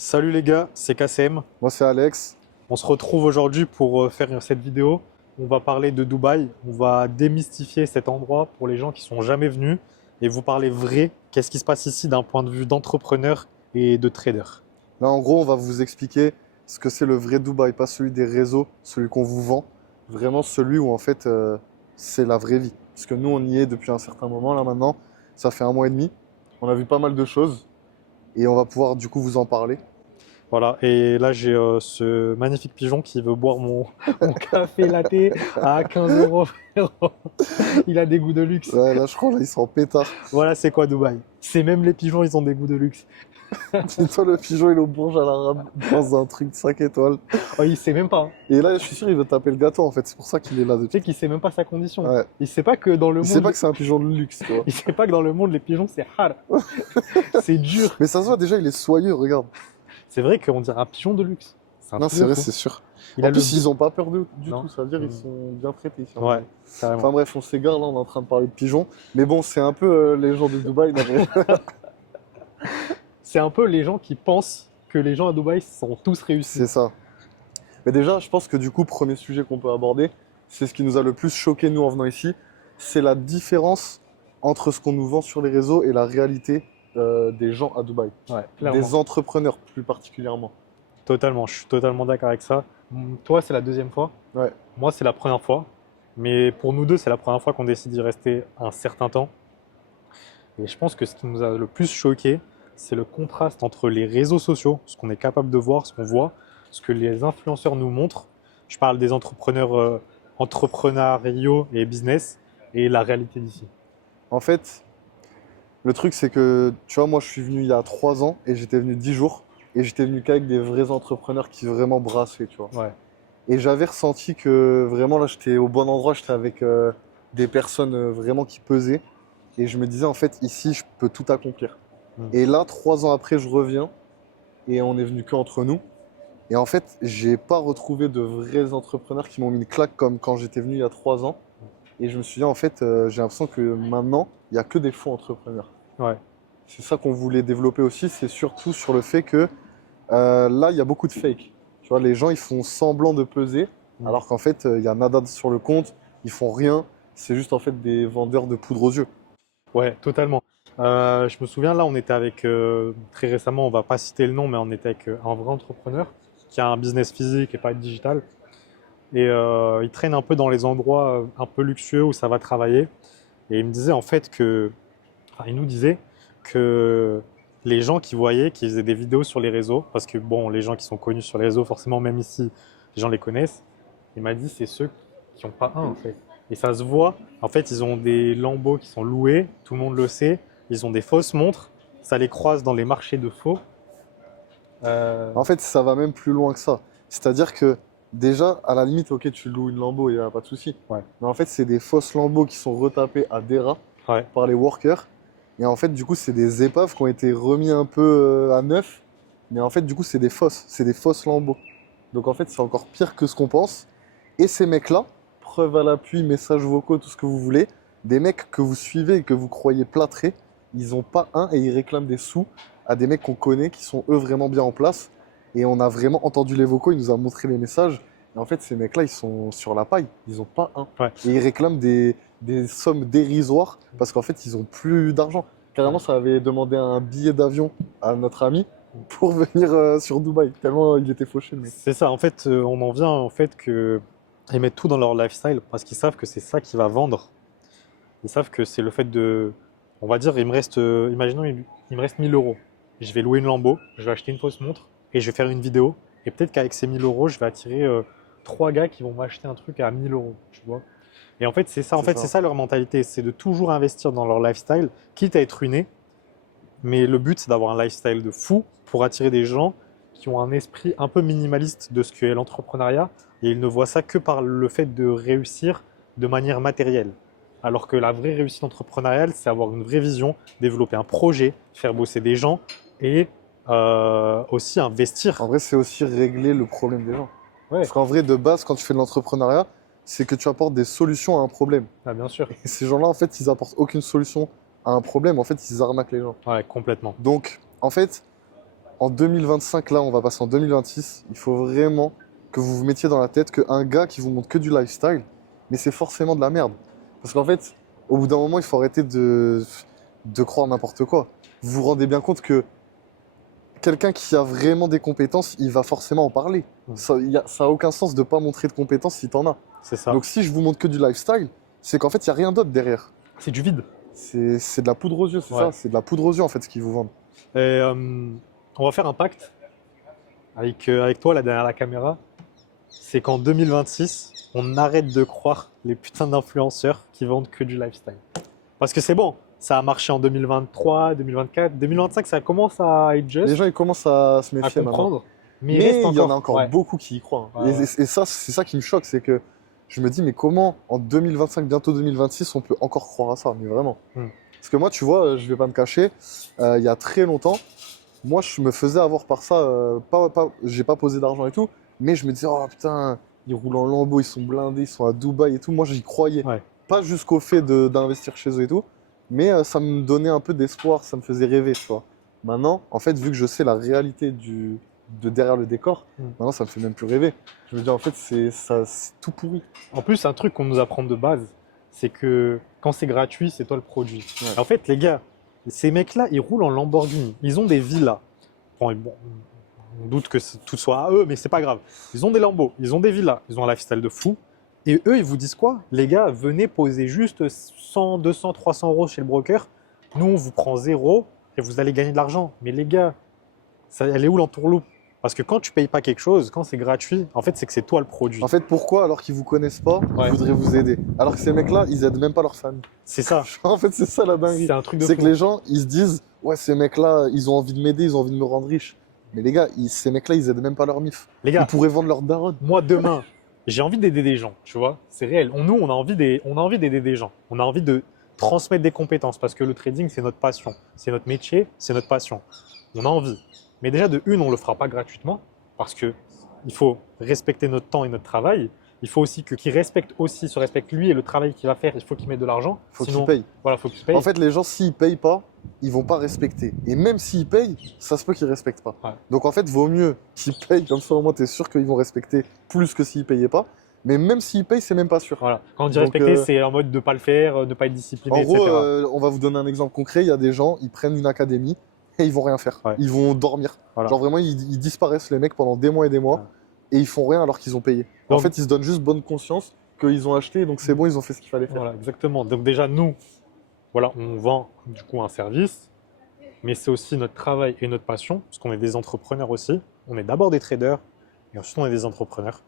Salut les gars, c'est KCM. Moi, c'est Alex. On se retrouve aujourd'hui pour faire cette vidéo. On va parler de Dubaï. On va démystifier cet endroit pour les gens qui sont jamais venus et vous parler vrai. Qu'est-ce qui se passe ici d'un point de vue d'entrepreneur et de trader. Là, en gros, on va vous expliquer ce que c'est le vrai Dubaï, pas celui des réseaux, celui qu'on vous vend. Vraiment celui où, en fait, c'est la vraie vie. Parce que nous, on y est depuis un certain moment, là, maintenant. Ça fait un mois et demi. On a vu pas mal de choses. Et on va pouvoir, du coup, vous en parler. Voilà, et là j'ai ce magnifique pigeon qui veut boire mon café latte à 15 euros, frérot. Il a des goûts de luxe. Ouais, là, je crois, là, ils sont en pétard. Voilà, c'est quoi Dubaï? C'est même les pigeons, ils ont des goûts de luxe. Dis-toi, le pigeon, il est au Bourges à l'Arabe, dans un truc de 5 étoiles. Oh, il sait même pas, hein. Et là, je suis sûr, il veut taper le gâteau, en fait. C'est pour ça qu'il est là Tu depuis. sais qu'il sait même pas sa condition. Ouais. Il sait pas que dans le Il sait monde, pas que c'est un pigeon de luxe, tu vois. il sait pas que dans le monde les pigeons c'est hard. C'est dur. Mais ça se voit, déjà, il est soyeux, regarde. C'est vrai qu'on dirait un pigeon de luxe. C'est un Non, truc c'est de vrai, fou. c'est sûr. Il En a le plus, ils ont pas peur du Non. tout, ça veut dire qu'ils sont bien traités ici. Ouais, carrément. Enfin bref, on s'égare là, on est en train de parler de pigeons. Mais bon, c'est un peu les gens de Dubaï. C'est un peu les gens qui pensent que les gens à Dubaï sont tous réussis. C'est ça. Mais déjà, je pense que du coup, premier sujet qu'on peut aborder, c'est ce qui nous a le plus choqué nous en venant ici, c'est la différence entre ce qu'on nous vend sur les réseaux et la réalité des gens à Dubaï. Ouais, clairement. Des entrepreneurs plus particulièrement. Totalement, je suis totalement d'accord avec ça. Toi, c'est la deuxième fois. Ouais. Moi, c'est la première fois. Mais pour nous deux, c'est la première fois qu'on décide d'y rester un certain temps. Et je pense que ce qui nous a le plus choqué, c'est le contraste entre les réseaux sociaux, ce qu'on est capable de voir, ce qu'on voit, ce que les influenceurs nous montrent. Je parle des entrepreneurs entrepreneuriaux et business, et la réalité d'ici. En fait, le truc, c'est que, tu vois, moi, je suis venu il y a 3 ans et j'étais venu 10 jours. Et j'étais venu qu'avec des vrais entrepreneurs qui vraiment brassaient, tu vois. Ouais, Et j'avais ressenti que vraiment là, j'étais au bon endroit, j'étais avec des personnes vraiment qui pesaient. Et je me disais, en fait, ici, je peux tout accomplir. Mm. Et là, 3 ans après, je reviens et on est venu qu'entre nous. Et en fait, j'ai pas retrouvé de vrais entrepreneurs qui m'ont mis une claque comme quand j'étais venu il y a 3 ans. Et je me suis dit, en fait, j'ai l'impression que maintenant, il n'y a que des faux entrepreneurs. ouais, C'est ça qu'on voulait développer aussi, c'est surtout sur le fait que là, il y a beaucoup de fake. Tu vois, les gens, ils font semblant de peser, Mm. alors qu'en fait, il y a nada sur le compte, ils font rien. C'est juste en fait des vendeurs de poudre aux yeux. ouais, totalement. Je me souviens, là, on était avec, très récemment, on va pas citer le nom, mais on était avec un vrai entrepreneur qui a un business physique et pas digital. Et il traîne un peu dans les endroits un peu luxueux où ça va travailler. Et il me disait en fait que, enfin, il nous disait que les gens qui voyaient, qui faisaient des vidéos sur les réseaux, parce que bon, les gens qui sont connus sur les réseaux, forcément, même ici, les gens les connaissent. Il m'a dit c'est ceux qui n'ont pas un en fait. Et ça se voit. En fait, ils ont des lambeaux qui sont loués, tout le monde le sait. Ils ont des fausses montres. Ça les croise dans les marchés de faux. En fait, ça va même plus loin que ça. C'est-à-dire que déjà, à la limite, ok, tu loues une Lambo, il n'y a pas de souci. Ouais. Mais en fait, c'est des fausses Lambo qui sont retapées à Dera Ouais. par les workers. Et en fait, du coup, c'est des épaves qui ont été remis un peu à neuf. Mais en fait, du coup, c'est des fausses Lambo. Donc en fait, c'est encore pire que ce qu'on pense. Et ces mecs-là, preuve à l'appui, messages vocaux, tout ce que vous voulez, des mecs que vous suivez et que vous croyez plâtrés, ils ont pas un et ils réclament des sous à des mecs qu'on connaît qui sont eux vraiment bien en place. Et on a vraiment entendu les vocaux, il nous a montré les messages. Et en fait, ces mecs-là, ils sont sur la paille, ils ont pas un. Ouais. Et ils réclament des sommes dérisoires parce qu'en fait, ils ont plus d'argent. Carrément, ça avait demandé un billet d'avion à notre ami pour venir sur Dubaï, tellement il était fauché le mec. C'est ça, en fait, on en vient au fait que ils mettent tout dans leur lifestyle parce qu'ils savent que c'est ça qui va vendre. Ils savent que c'est le fait de, on va dire, il me reste, imaginons, il me reste 1000 euros. Je vais louer une Lambo, je vais acheter une fausse montre et je vais faire une vidéo. Et peut-être qu'avec ces 1000 euros, je vais attirer trois gars qui vont m'acheter un truc à 1000 euros, tu vois. Et en fait, c'est ça, C'est ça. c'est ça leur mentalité, c'est de toujours investir dans leur lifestyle, quitte à être ruiné. Mais le but, c'est d'avoir un lifestyle de fou pour attirer des gens qui ont un esprit un peu minimaliste de ce qu'est l'entrepreneuriat et ils ne voient ça que par le fait de réussir de manière matérielle. Alors que la vraie réussite entrepreneuriale, c'est avoir une vraie vision, développer un projet, faire bosser des gens et aussi investir. En vrai, c'est aussi régler le problème des gens. Ouais, Parce qu'en vrai, de base, quand tu fais de l'entrepreneuriat, c'est que tu apportes des solutions à un problème. ah, bien sûr. Et ces gens-là, en fait, ils apportent aucune solution à un problème. En fait, ils arnaquent les gens. Ouais, complètement. Donc, en fait, en 2025, là, on va passer en 2026, il faut vraiment que vous vous mettiez dans la tête qu'un gars qui vous montre que du lifestyle, mais c'est forcément de la merde. Parce qu'en fait, au bout d'un moment, il faut arrêter de croire n'importe quoi. Vous vous rendez bien compte que quelqu'un qui a vraiment des compétences, il va forcément en parler. Mm. Ça a aucun sens de ne pas montrer de compétences si t'en as. C'est ça. Donc si je vous montre que du lifestyle, c'est qu'en fait, il n'y a rien d'autre derrière. C'est du vide. C'est de la poudre aux yeux, c'est Ouais. ça. C'est de la poudre aux yeux, en fait, ce qu'ils vous vendent. Et, on va faire un pacte avec toi là derrière la caméra. C'est qu'en 2026, on arrête de croire les putains d'influenceurs qui vendent que du lifestyle. Parce que c'est bon, ça a marché en 2023, 2024, 2025, ça commence à être Les juste, gens, ils commencent à se à méfier maintenant. comprendre. Mais Mais reste il y en a encore ouais. beaucoup qui y croient. Ouais, ouais. Et ça, c'est ça qui me choque, c'est que je me dis, mais comment en 2025, bientôt 2026, on peut encore croire à ça? Mais vraiment. Parce que moi, tu vois, je vais pas me cacher, il y a très longtemps, moi, je me faisais avoir par ça. J'ai pas posé d'argent et tout, mais je me disais, oh putain, ils roulent en Lambo, ils sont blindés, ils sont à Dubaï et tout. Moi, j'y croyais. Ouais. Pas jusqu'au fait d'investir chez eux et tout, mais ça me donnait un peu d'espoir, ça me faisait rêver, tu vois. Maintenant, en fait, vu que je sais la réalité de derrière le décor, maintenant, ça me fait même plus rêver. Je me dis, en fait, c'est tout pourri. En plus, un truc qu'on nous apprend de base, c'est que quand c'est gratuit, c'est toi le produit. Ouais. En fait, les gars, ces mecs-là, ils roulent en Lamborghini. Ils ont des villas. Bon, on doute que tout soit à eux, mais c'est pas grave. Ils ont des Lambos, ils ont des villas, ils ont un lifestyle de fou. Et eux, ils vous disent quoi? Les gars, venez poser juste 100, 200, 300 euros chez le broker. Nous, on vous prend zéro et vous allez gagner de l'argent. Mais les gars, elle est où l'entourloupe? Parce que quand tu payes pas quelque chose, quand c'est gratuit, en fait, c'est que c'est toi le produit. En fait, pourquoi, alors qu'ils vous connaissent pas, Ouais. ils voudraient vous aider? Alors que ces mecs-là, ils aident même pas leur famille. C'est ça. En fait, c'est ça la dinguerie. C'est un truc de C'est fou. que les gens, ils se disent, ouais, ces mecs-là, ils ont envie de m'aider, ils ont envie de me rendre riche. Mais les gars, ces mecs-là, ils aident même pas leur mif. Les Ils gars, pourraient vendre leur daronne. moi, demain, j'ai envie d'aider des gens, tu vois. C'est réel. Nous, on a envie d'aider des gens. On a envie de transmettre des compétences parce que le trading, c'est notre passion. C'est notre métier, c'est notre passion. On a envie. Mais déjà, de une, on le fera pas gratuitement parce que il faut respecter notre temps et notre travail. Il faut aussi qu'il se respecte lui et le travail qu'il va faire. Il faut qu'il mette de l'argent. Faut Sinon, qu'ils payent. voilà, faut qu'il paye. En fait, les gens, s'ils payent pas, ils vont pas respecter. Et même s'ils payent, ça se peut qu'ils respectent pas. Ouais. Donc en fait, vaut mieux qu'ils payent, comme ça au moins, tu es sûr qu'ils vont respecter plus que s'ils payaient pas. Mais même s'ils payent, c'est même pas sûr. Voilà. Quand on dit Donc, respecter, c'est en mode de pas le faire, de pas être discipliné, En gros, etc. on va vous donner un exemple concret. Il y a des gens, ils prennent une académie et ils vont rien faire. Ouais. Ils vont dormir. Voilà. Genre vraiment, ils disparaissent les mecs pendant des mois et des mois Ouais. et ils font rien alors qu'ils ont payé. En Donc- fait, ils se donnent juste bonne conscience qu'ils ont acheté, donc c'est bon, ils ont fait ce qu'il fallait faire. Voilà, exactement. Donc déjà, nous, voilà, on vend du coup un service, mais c'est aussi notre travail et notre passion, parce qu'on est des entrepreneurs aussi. On est d'abord des traders, et ensuite on est des entrepreneurs.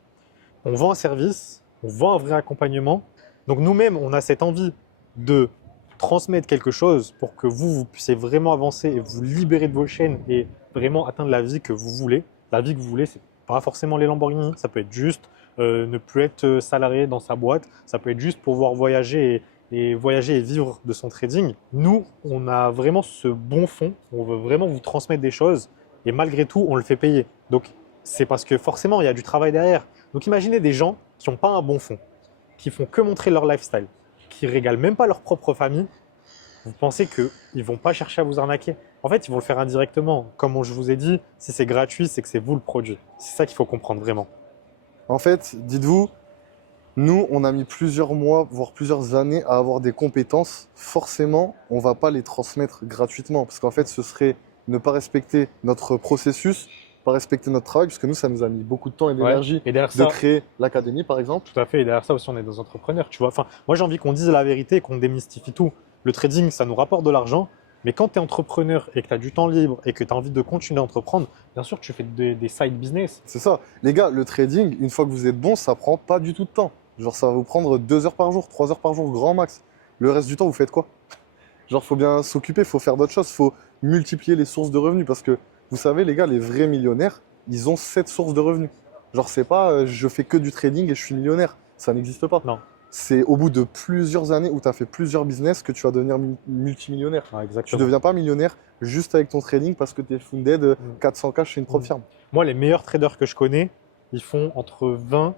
On vend un service, on vend un vrai accompagnement. Donc nous-mêmes, on a cette envie de transmettre quelque chose pour que vous puissiez vraiment avancer et vous libérer de vos chaînes et vraiment atteindre la vie que vous voulez. La vie que vous voulez, c'est pas forcément les Lamborghini, ça peut être juste ne plus être salarié dans sa boîte, ça peut être juste pouvoir voyager et voyager et vivre de son trading. Nous, on a vraiment ce bon fond, on veut vraiment vous transmettre des choses et malgré tout, on le fait payer. Donc, c'est parce que forcément, il y a du travail derrière. Donc, imaginez des gens qui n'ont pas un bon fond, qui font que montrer leur lifestyle, qui régalent même pas leur propre famille. Vous pensez qu'ils ne vont pas chercher à vous arnaquer? En fait, ils vont le faire indirectement. Comme je vous ai dit, si c'est gratuit, c'est que c'est vous le produit. C'est ça qu'il faut comprendre vraiment. En fait, dites-vous, nous, on a mis plusieurs mois, voire plusieurs années à avoir des compétences. Forcément, on ne va pas les transmettre gratuitement. Parce qu'en fait, ce serait ne pas respecter notre processus, pas respecter notre travail, puisque nous, ça nous a mis beaucoup de temps et d'énergie Et derrière de ça, créer l'académie, par exemple. tout à fait. Et derrière ça aussi, on est des entrepreneurs. Tu vois. Enfin, moi, j'ai envie qu'on dise la vérité et qu'on démystifie tout. Le trading, ça nous rapporte de l'argent. Mais quand tu es entrepreneur et que tu as du temps libre et que tu as envie de continuer à entreprendre, bien sûr, tu fais des side business. C'est ça. Les gars, le trading, une fois que vous êtes bon, ça prend pas du tout de temps. Genre, ça va vous prendre 2 heures par jour, 3 heures par jour, grand max. Le reste du temps, vous faites quoi? Genre, faut bien s'occuper, faut faire d'autres choses, faut multiplier les sources de revenus. Parce que, vous savez, les gars, les vrais millionnaires, ils ont 7 sources de revenus. Genre, c'est pas je fais que du trading et je suis millionnaire. Ça n'existe pas. Non. C'est au bout de plusieurs années où tu as fait plusieurs business que tu vas devenir multimillionnaire. Ouais, Tu exactement. ne deviens pas millionnaire juste avec ton trading parce que tu es funded 400K chez une propre firme. Moi, les meilleurs traders que je connais, ils font entre 20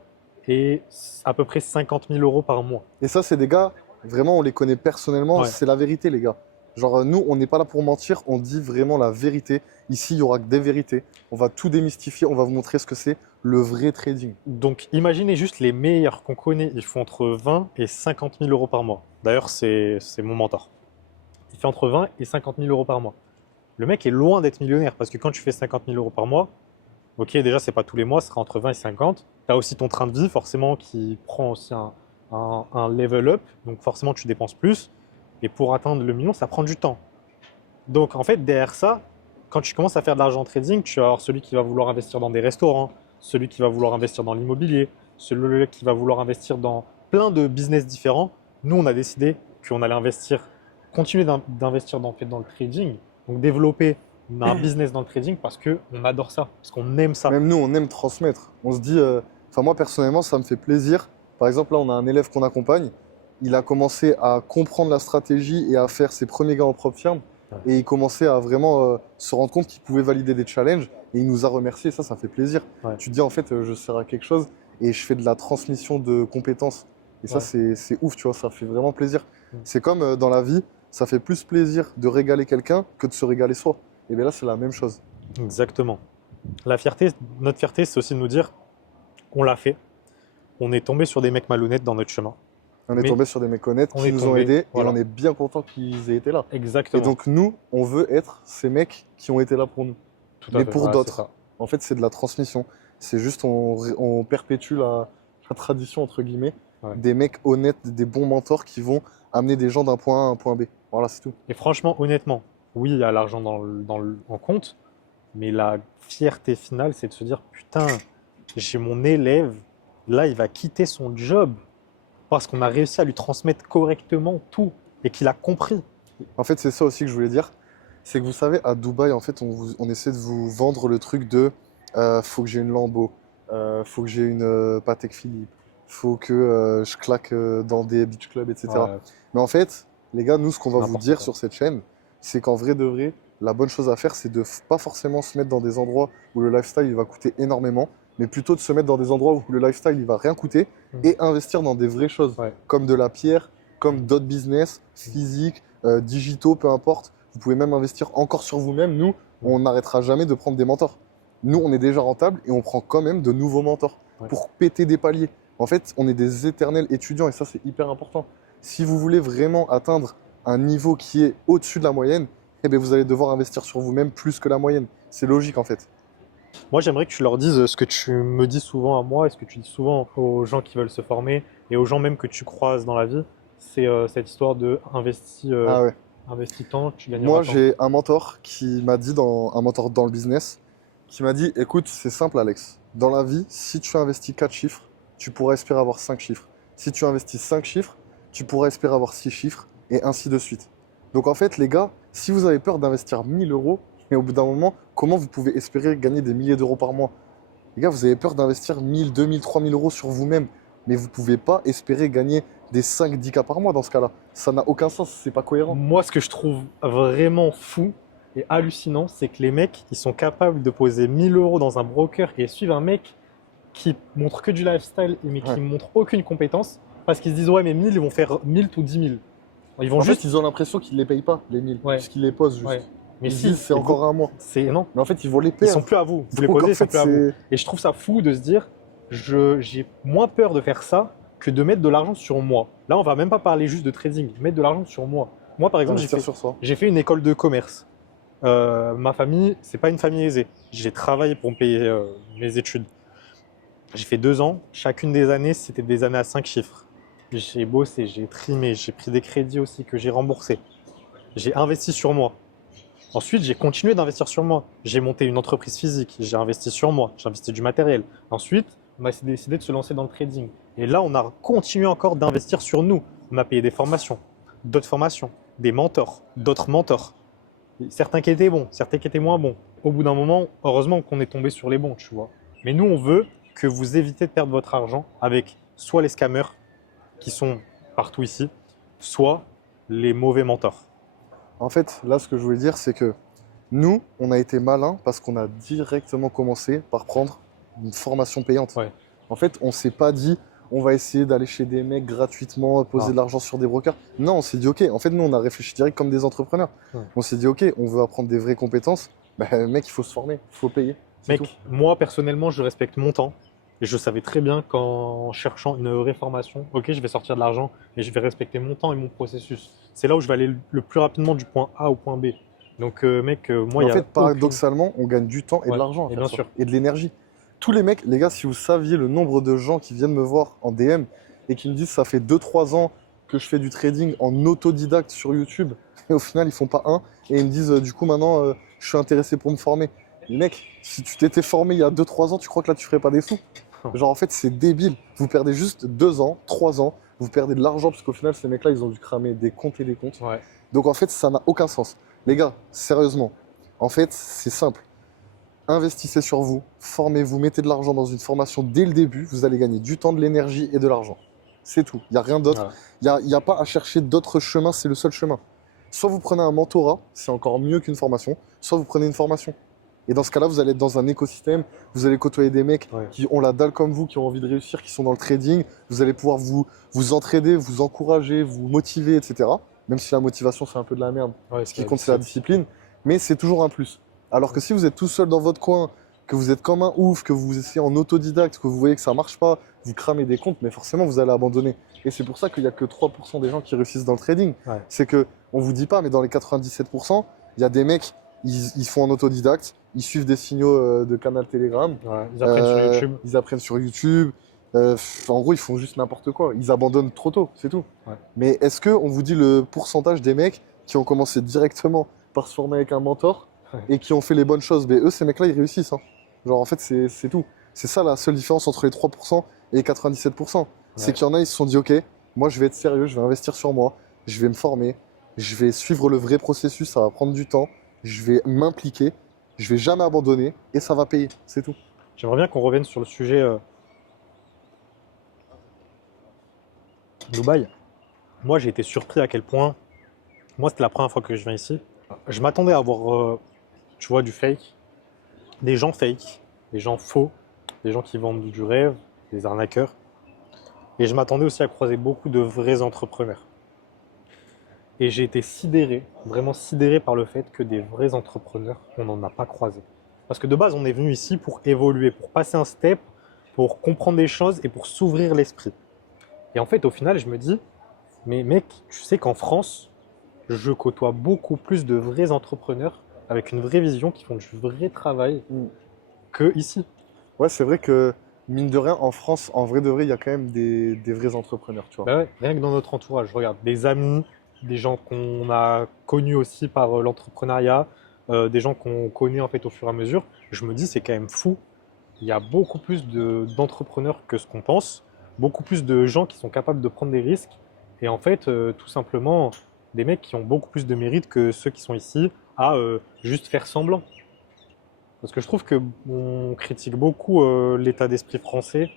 et à peu près 50 000 euros par mois. Et ça, c'est des gars, vraiment, on les connaît personnellement, Ouais. c'est la vérité, les gars. Genre, nous, on n'est pas là pour mentir, on dit vraiment la vérité. Ici, il y aura que des vérités. On va tout démystifier, on va vous montrer ce que c'est le vrai trading. Donc, imaginez juste les meilleurs qu'on connaît, ils font entre 20 et 50 000 euros par mois. D'ailleurs, c'est mon mentor. Il fait entre 20 et 50 000 euros par mois. Le mec est loin d'être millionnaire parce que quand tu fais 50 000 euros par mois, ok, déjà, c'est pas tous les mois, ce sera entre 20 et 50. Tu as aussi ton train de vie, forcément, qui prend aussi un level up. Donc, forcément, tu dépenses plus. Et pour atteindre le million, ça prend du temps. Donc, en fait, derrière ça, quand tu commences à faire de l'argent en trading, tu vas avoir celui qui va vouloir investir dans des restaurants, celui qui va vouloir investir dans l'immobilier, celui qui va vouloir investir dans plein de business différents. Nous, on a décidé qu'on allait investir, continuer d'investir dans le trading, donc développer un business dans le trading parce qu'on adore ça, parce qu'on aime ça. Même nous, on aime transmettre. On se dit, enfin, moi, personnellement, ça me fait plaisir. Par exemple, là, on a un élève qu'on accompagne. Il a commencé à comprendre la stratégie et à faire ses premiers gains en propre firme. Ouais. Et il commençait à vraiment se rendre compte qu'il pouvait valider des challenges. Et il nous a remercié. Ça fait plaisir. Ouais. Tu te dis, en fait, je sers à quelque chose et je fais de la transmission de compétences. Et ça, Ouais. c'est ouf, tu vois. Ça fait vraiment plaisir. Mm. C'est comme dans la vie, ça fait plus plaisir de régaler quelqu'un que de se régaler soi. Et bien là, c'est la même chose. Exactement. La fierté, notre fierté, c'est aussi de nous dire, on l'a fait, on est tombé sur des mecs malhonnêtes dans notre chemin. On est Mais tombé sur des mecs honnêtes on qui est nous ont tombé, aidés voilà. et on est bien content qu'ils aient été là. Et Exactement. donc nous, on veut être ces mecs qui ont été là pour nous. Tout à Mais fait. pour Voilà, c'est d'autres. ça. En fait, c'est de la transmission. C'est juste, on perpétue la tradition, entre guillemets, Ouais. des mecs honnêtes, des bons mentors qui vont amener des gens d'un point A à un point B. Voilà, c'est tout. Et franchement, honnêtement, oui, il y a l'argent en compte, mais la fierté finale, c'est de se dire, putain, j'ai mon élève, là, il va quitter son job parce qu'on a réussi à lui transmettre correctement tout et qu'il a compris. En fait, c'est ça aussi que je voulais dire. C'est que vous savez, à Dubaï, en fait, on essaie de vous vendre le truc de faut que j'ai une Lambo, faut que j'ai une Patek Philippe, faut que je claque dans des beach clubs, etc. Ouais, Mais en fait, les gars, nous, ce qu'on va vous n'importe dire quoi. sur cette chaîne, c'est qu'en vrai de vrai, la bonne chose à faire, c'est de pas forcément se mettre dans des endroits où le lifestyle il va coûter énormément, mais plutôt de se mettre dans des endroits où le lifestyle il va rien coûter Mm. et investir dans des vraies choses, Ouais. comme de la pierre, comme d'autres business, physiques, digitaux, peu importe. Vous pouvez même investir encore sur vous-même. Nous, on n'arrêtera jamais de prendre des mentors. Nous, on est déjà rentable et on prend quand même de nouveaux mentors Ouais. pour péter des paliers. En fait, on est des éternels étudiants et ça, c'est hyper important. Si vous voulez vraiment atteindre un niveau qui est au-dessus de la moyenne, eh bien, vous allez devoir investir sur vous-même plus que la moyenne. C'est logique en fait. Moi, j'aimerais que tu leur dises ce que tu me dis souvent à moi et ce que tu dis souvent aux gens qui veulent se former et aux gens même que tu croises dans la vie. C'est cette histoire de Ah ouais. investis tant, tu gagneras Moi, tant. j'ai un mentor qui m'a dit, un mentor dans le business, qui m'a dit, écoute, c'est simple Alex. Dans la vie, si tu investis 4 chiffres, tu pourras espérer avoir 5 chiffres. Si tu investis 5 chiffres, tu pourras espérer avoir 6 chiffres, et ainsi de suite. Donc en fait, les gars, si vous avez peur d'investir 1000 euros, mais au bout d'un moment, comment vous pouvez espérer gagner des milliers d'euros par mois? Les gars, vous avez peur d'investir 1000, 2000, 3000 euros sur vous-même, mais vous ne pouvez pas espérer gagner des 5, 10K par mois dans ce cas-là. Ça n'a aucun sens, c'est pas cohérent. Moi, ce que je trouve vraiment fou et hallucinant, c'est que les mecs, ils sont capables de poser 1000 euros dans un broker et suivre un mec qui montre que du lifestyle, mais qui Ouais. montre aucune compétence, parce qu'ils se disent, ouais, mais 1000, ils vont faire 1000 ou 10 000. Ils vont En juste. fait, ils ont l'impression qu'ils les payent pas, les 1000, Ouais. puisqu'ils les posent juste. Ouais. Mais Ils si, disent c'est encore un mois. Non, Mais en fait, ils vont les ils perdre. sont plus à vous. Vous les Donc, posez, en ils sont fait, plus à vous. c'est. Et je trouve ça fou de se dire, j'ai moins peur de faire ça que de mettre de l'argent sur moi. Là, on va même pas parler juste de trading, mettre de l'argent sur moi. Moi, par exemple, Investir sur soi. j'ai fait une école de commerce. Ma famille, c'est pas une famille aisée. J'ai travaillé pour me payer mes études. J'ai fait 2 ans. Chacune des années, c'était des années à 5 chiffres. J'ai bossé, j'ai trimé, j'ai pris des crédits aussi que j'ai remboursés. J'ai investi sur moi. Ensuite, j'ai continué d'investir sur moi. J'ai monté une entreprise physique, j'ai investi sur moi, j'ai investi du matériel. Ensuite, on a décidé de se lancer dans le trading. Et là, on a continué encore d'investir sur nous. On a payé des formations, d'autres formations, des mentors, d'autres mentors. Certains qui étaient bons, certains qui étaient moins bons. Au bout d'un moment, heureusement qu'on est tombé sur les bons, tu vois. Mais nous, on veut que vous évitez de perdre votre argent avec soit les scammers qui sont partout ici, soit les mauvais mentors. En fait, là, ce que je voulais dire, c'est que nous, on a été malins parce qu'on a directement commencé par prendre une formation payante. Ouais. En fait, on s'est pas dit, on va essayer d'aller chez des mecs gratuitement, poser Non. de l'argent sur des brokers. Non, on s'est dit, ok, en fait, nous, on a réfléchi direct comme des entrepreneurs. Ouais. On s'est dit, ok, on veut apprendre des vraies compétences. Bah, mec, il faut se former, il faut payer. C'est tout. Mec, moi personnellement, je respecte mon temps. Et je savais très bien qu'en cherchant une vraie formation, ok, je vais sortir de l'argent et je vais respecter mon temps et mon processus. C'est là où je vais aller le plus rapidement du point A au point B. Donc, mec, moi, Mais il en y a fait, aucune... paradoxalement, on gagne du temps et de Ouais, l'argent à et faire bien ça. sûr. Et de l'énergie. Tous les mecs, les gars, si vous saviez le nombre de gens qui viennent me voir en DM et qui me disent ça fait 2 3 ans que je fais du trading en autodidacte sur YouTube, et au final, ils font pas un, et ils me disent du coup, maintenant, je suis intéressé pour me former. Mec, si tu t'étais formé il y a 2 3 ans, tu crois que là, tu ferais pas des sous? Genre, en fait, c'est débile. Vous perdez juste 2 ans, 3 ans, vous perdez de l'argent, parce qu'au final, ces mecs-là, ils ont dû cramer des comptes et des comptes. Ouais. Donc, en fait, ça n'a aucun sens. Les gars, sérieusement, en fait, c'est simple. Investissez sur vous, formez-vous, mettez de l'argent dans une formation dès le début, vous allez gagner du temps, de l'énergie et de l'argent. C'est tout. Il n'y a rien d'autre. Voilà. Il n'y a pas à chercher d'autres chemins, c'est le seul chemin. Soit vous prenez un mentorat, c'est encore mieux qu'une formation, soit vous prenez une formation. Et dans ce cas-là, vous allez être dans un écosystème, vous allez côtoyer des mecs Ouais. qui ont la dalle comme vous, qui ont envie de réussir, qui sont dans le trading. Vous allez pouvoir vous entraider, vous encourager, vous motiver, etc. Même si la motivation, c'est un peu de la merde. Ouais, Ce qui compte, c'est la discipline. Mais c'est toujours un plus. Alors que si vous êtes tout seul dans votre coin, que vous êtes comme un ouf, que vous essayez en autodidacte, que vous voyez que ça marche pas, vous cramez des comptes, mais forcément, vous allez abandonner. Et c'est pour ça qu'il n'y a que 3% des gens qui réussissent dans le trading. Ouais. C'est que, on vous dit pas, mais dans les 97%, il y a des mecs, ils font en autodidacte, ils suivent des signaux de canal Telegram. Ouais, ils apprennent sur YouTube. Ils apprennent sur YouTube. En gros, ils font juste n'importe quoi. Ils abandonnent trop tôt, c'est tout. Ouais. Mais est-ce qu'on vous dit le pourcentage des mecs qui ont commencé directement par se former avec un mentor et qui ont fait les bonnes choses? Mais eux, ces mecs-là, ils réussissent. Hein. Genre, en fait, c'est tout. C'est ça la seule différence entre les 3% et les 97%. C'est Ouais. qu'il y en a, ils se sont dit, ok, moi, je vais être sérieux, je vais investir sur moi, je vais me former, je vais suivre le vrai processus, ça va prendre du temps, je vais m'impliquer, je vais jamais abandonner et ça va payer. C'est tout. J'aimerais bien qu'on revienne sur le sujet Dubaï. Moi, j'ai été surpris à quel point. Moi, c'était la première fois que je viens ici. Je m'attendais à voir, tu vois, du fake, des gens fake, des gens faux, des gens qui vendent du rêve, des arnaqueurs. Et je m'attendais aussi à croiser beaucoup de vrais entrepreneurs. Et j'ai été sidéré, vraiment sidéré par le fait que des vrais entrepreneurs, on n'en a pas croisé. Parce que de base, on est venu ici pour évoluer, pour passer un step, pour comprendre des choses et pour s'ouvrir l'esprit. Et en fait, au final, je me dis, mais mec, tu sais qu'en France, je côtoie beaucoup plus de vrais entrepreneurs avec une vraie vision qui font du vrai travail Mm. que ici. Ouais, c'est vrai que, mine de rien, en France, en vrai de vrai, il y a quand même des vrais entrepreneurs, tu vois. Bah ouais, rien que dans notre entourage, regarde, des amis, des gens qu'on a connus aussi par l'entrepreneuriat, des gens qu'on connaît en fait au fur et à mesure, je me dis c'est quand même fou. Il y a beaucoup plus d'entrepreneurs que ce qu'on pense, beaucoup plus de gens qui sont capables de prendre des risques, et en fait, tout simplement, des mecs qui ont beaucoup plus de mérite que ceux qui sont ici à juste faire semblant. Parce que je trouve que on critique beaucoup l'état d'esprit français,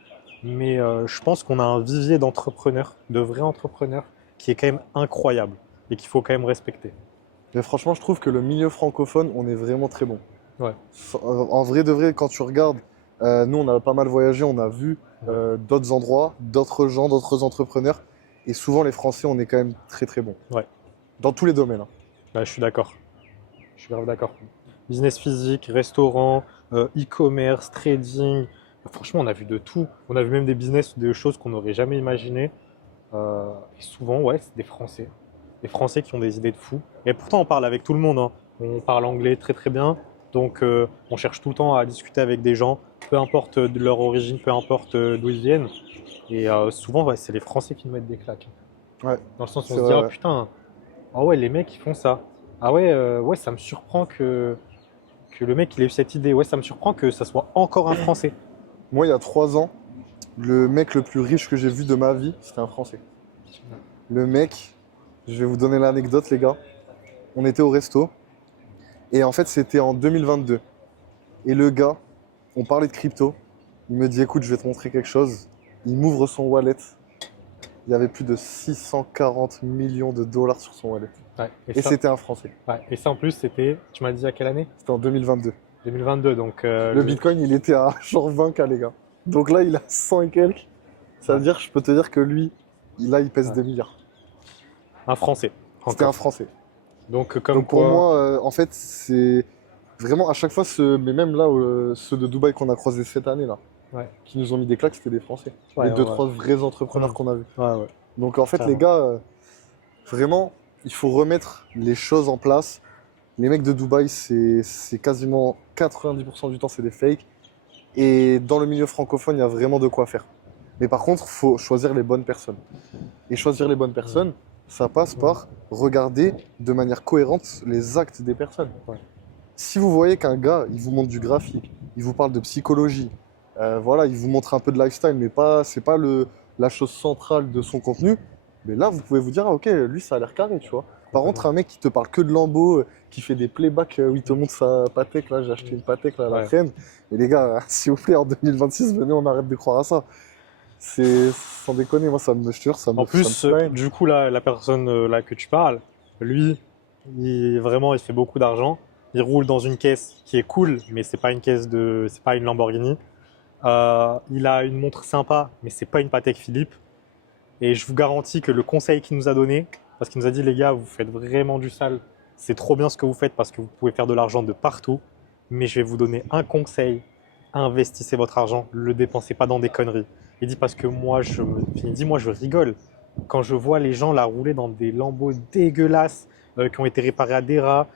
mais je pense qu'on a un vivier d'entrepreneurs, de vrais entrepreneurs, qui est quand même incroyable et qu'il faut quand même respecter. Mais franchement, je trouve que le milieu francophone, on est vraiment très bon. Ouais. En vrai de vrai, quand tu regardes, nous, on a pas mal voyagé, on a vu d'autres endroits, d'autres gens, d'autres entrepreneurs. Et souvent, les Français, on est quand même très très bons. Ouais. Dans tous les domaines. Hein. Bah, je suis d'accord. Je suis grave d'accord. Business physique, restaurant, e-commerce, trading. Franchement, on a vu de tout. On a vu même des business, des choses qu'on n'aurait jamais imaginées. Et souvent, ouais, c'est des Français. Des Français qui ont des idées de fous. Et pourtant, on parle avec tout le monde. Hein. On parle anglais très très bien. Donc, on cherche tout le temps à discuter avec des gens, peu importe de leur origine, peu importe d'où ils viennent. Et souvent, ouais, c'est les Français qui nous mettent des claques. Ouais. Dans le sens où on C'est se dit, vrai, ah ouais. putain, ah ouais, les mecs, ils font ça. Ah ouais, ouais, ça me surprend que le mec, il ait eu cette idée. Ouais, ça me surprend que ça soit encore un Français. Moi, il y a 3 ans, le mec le plus riche que j'ai vu de ma vie, c'était un Français. Le mec, je vais vous donner l'anecdote, les gars. On était au resto. Et en fait, c'était en 2022. Et le gars, on parlait de crypto. Il me dit, écoute, je vais te montrer quelque chose. Il m'ouvre son wallet. Il y avait plus de 640 millions de dollars sur son wallet. Ouais, Et c'était un Français. ouais, et ça, en plus, c'était, tu m'as dit à quelle année? C'était en 2022. 2022. Donc, Le Bitcoin, il était à genre 20K, les gars. Donc là, il a 100 et quelques. Ça veut dire, je peux te dire que lui, il pèse Ouais. 2 milliards. Un Français. C'était un Encore. Français. Donc, comme Donc pour quoi. moi, en fait, c'est vraiment à chaque fois, mais même là, ceux de Dubaï qu'on a croisés cette année, là, Ouais. qui nous ont mis des claques, c'était des Français. Ouais, Les deux, ouais. trois vrais entrepreneurs qu'on a vus. Ouais, ouais. Donc en fait, les Clairement. gars, vraiment, il faut remettre les choses en place. Les mecs de Dubaï, c'est quasiment 90% du temps, c'est des fakes. Et dans le milieu francophone, il y a vraiment de quoi faire. Mais par contre, il faut choisir les bonnes personnes. Et choisir les bonnes personnes, ça passe par regarder de manière cohérente les actes des personnes. Ouais. Si vous voyez qu'un gars, il vous montre du graphique, il vous parle de psychologie, voilà, il vous montre un peu de lifestyle, mais c'est pas la chose centrale de son contenu, mais là, vous pouvez vous dire, ah, ok, lui, ça a l'air carré, tu vois. Par contre, un mec qui te parle que de Lambo, qui fait des playbacks où il te montre sa Patek, là, j'ai acheté une Patek, là, à la Ouais. traîne. Et les gars, s'il vous plaît, en 2026, venez, on arrête de croire à ça. C'est sans déconner, moi, je te jure, ça me En plus, ça me fait du coup, là, la personne là que tu parles, lui, vraiment, il fait beaucoup d'argent. Il roule dans une caisse qui est cool, mais c'est pas une Lamborghini. Il a une montre sympa, mais c'est pas une Patek Philippe. Et je vous garantis que le conseil qu'il nous a donné, parce qu'il nous a dit, les gars, vous faites vraiment du sale. C'est trop bien ce que vous faites parce que vous pouvez faire de l'argent de partout. Mais je vais vous donner un conseil. Investissez votre argent, le dépensez pas dans des conneries. Il dit parce que il dit, moi, je rigole. Quand je vois les gens là rouler dans des lambeaux dégueulasses, qui ont été réparés à des rats,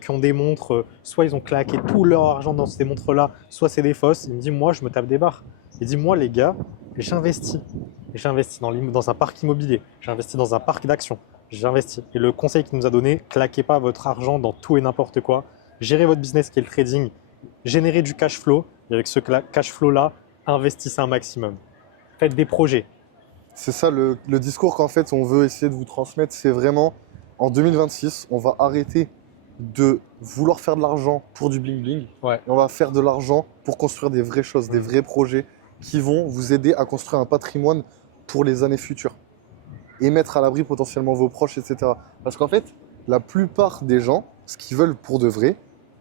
qui ont des montres, soit ils ont claqué tout leur argent dans ces montres-là, soit c'est des fausses. Il me dit, moi, je me tape des barres. Il dit, moi, les gars, j'investis. J'investis dans un parc immobilier, j'investis dans un parc d'actions, j'investis. Et le conseil qu'il nous a donné, claquez pas votre argent dans tout et n'importe quoi. Gérez votre business qui est le trading, générez du cash flow. Et avec ce cash flow-là, investissez un maximum. Faites des projets. C'est ça le discours qu'en fait on veut essayer de vous transmettre, c'est vraiment en 2026, on va arrêter de vouloir faire de l'argent pour du bling bling, Ouais. et on va faire de l'argent pour construire des vraies choses, des vrais projets qui vont vous aider à construire un patrimoine pour les années futures et mettre à l'abri potentiellement vos proches, etc. Parce qu'en fait, la plupart des gens, ce qu'ils veulent pour de vrai,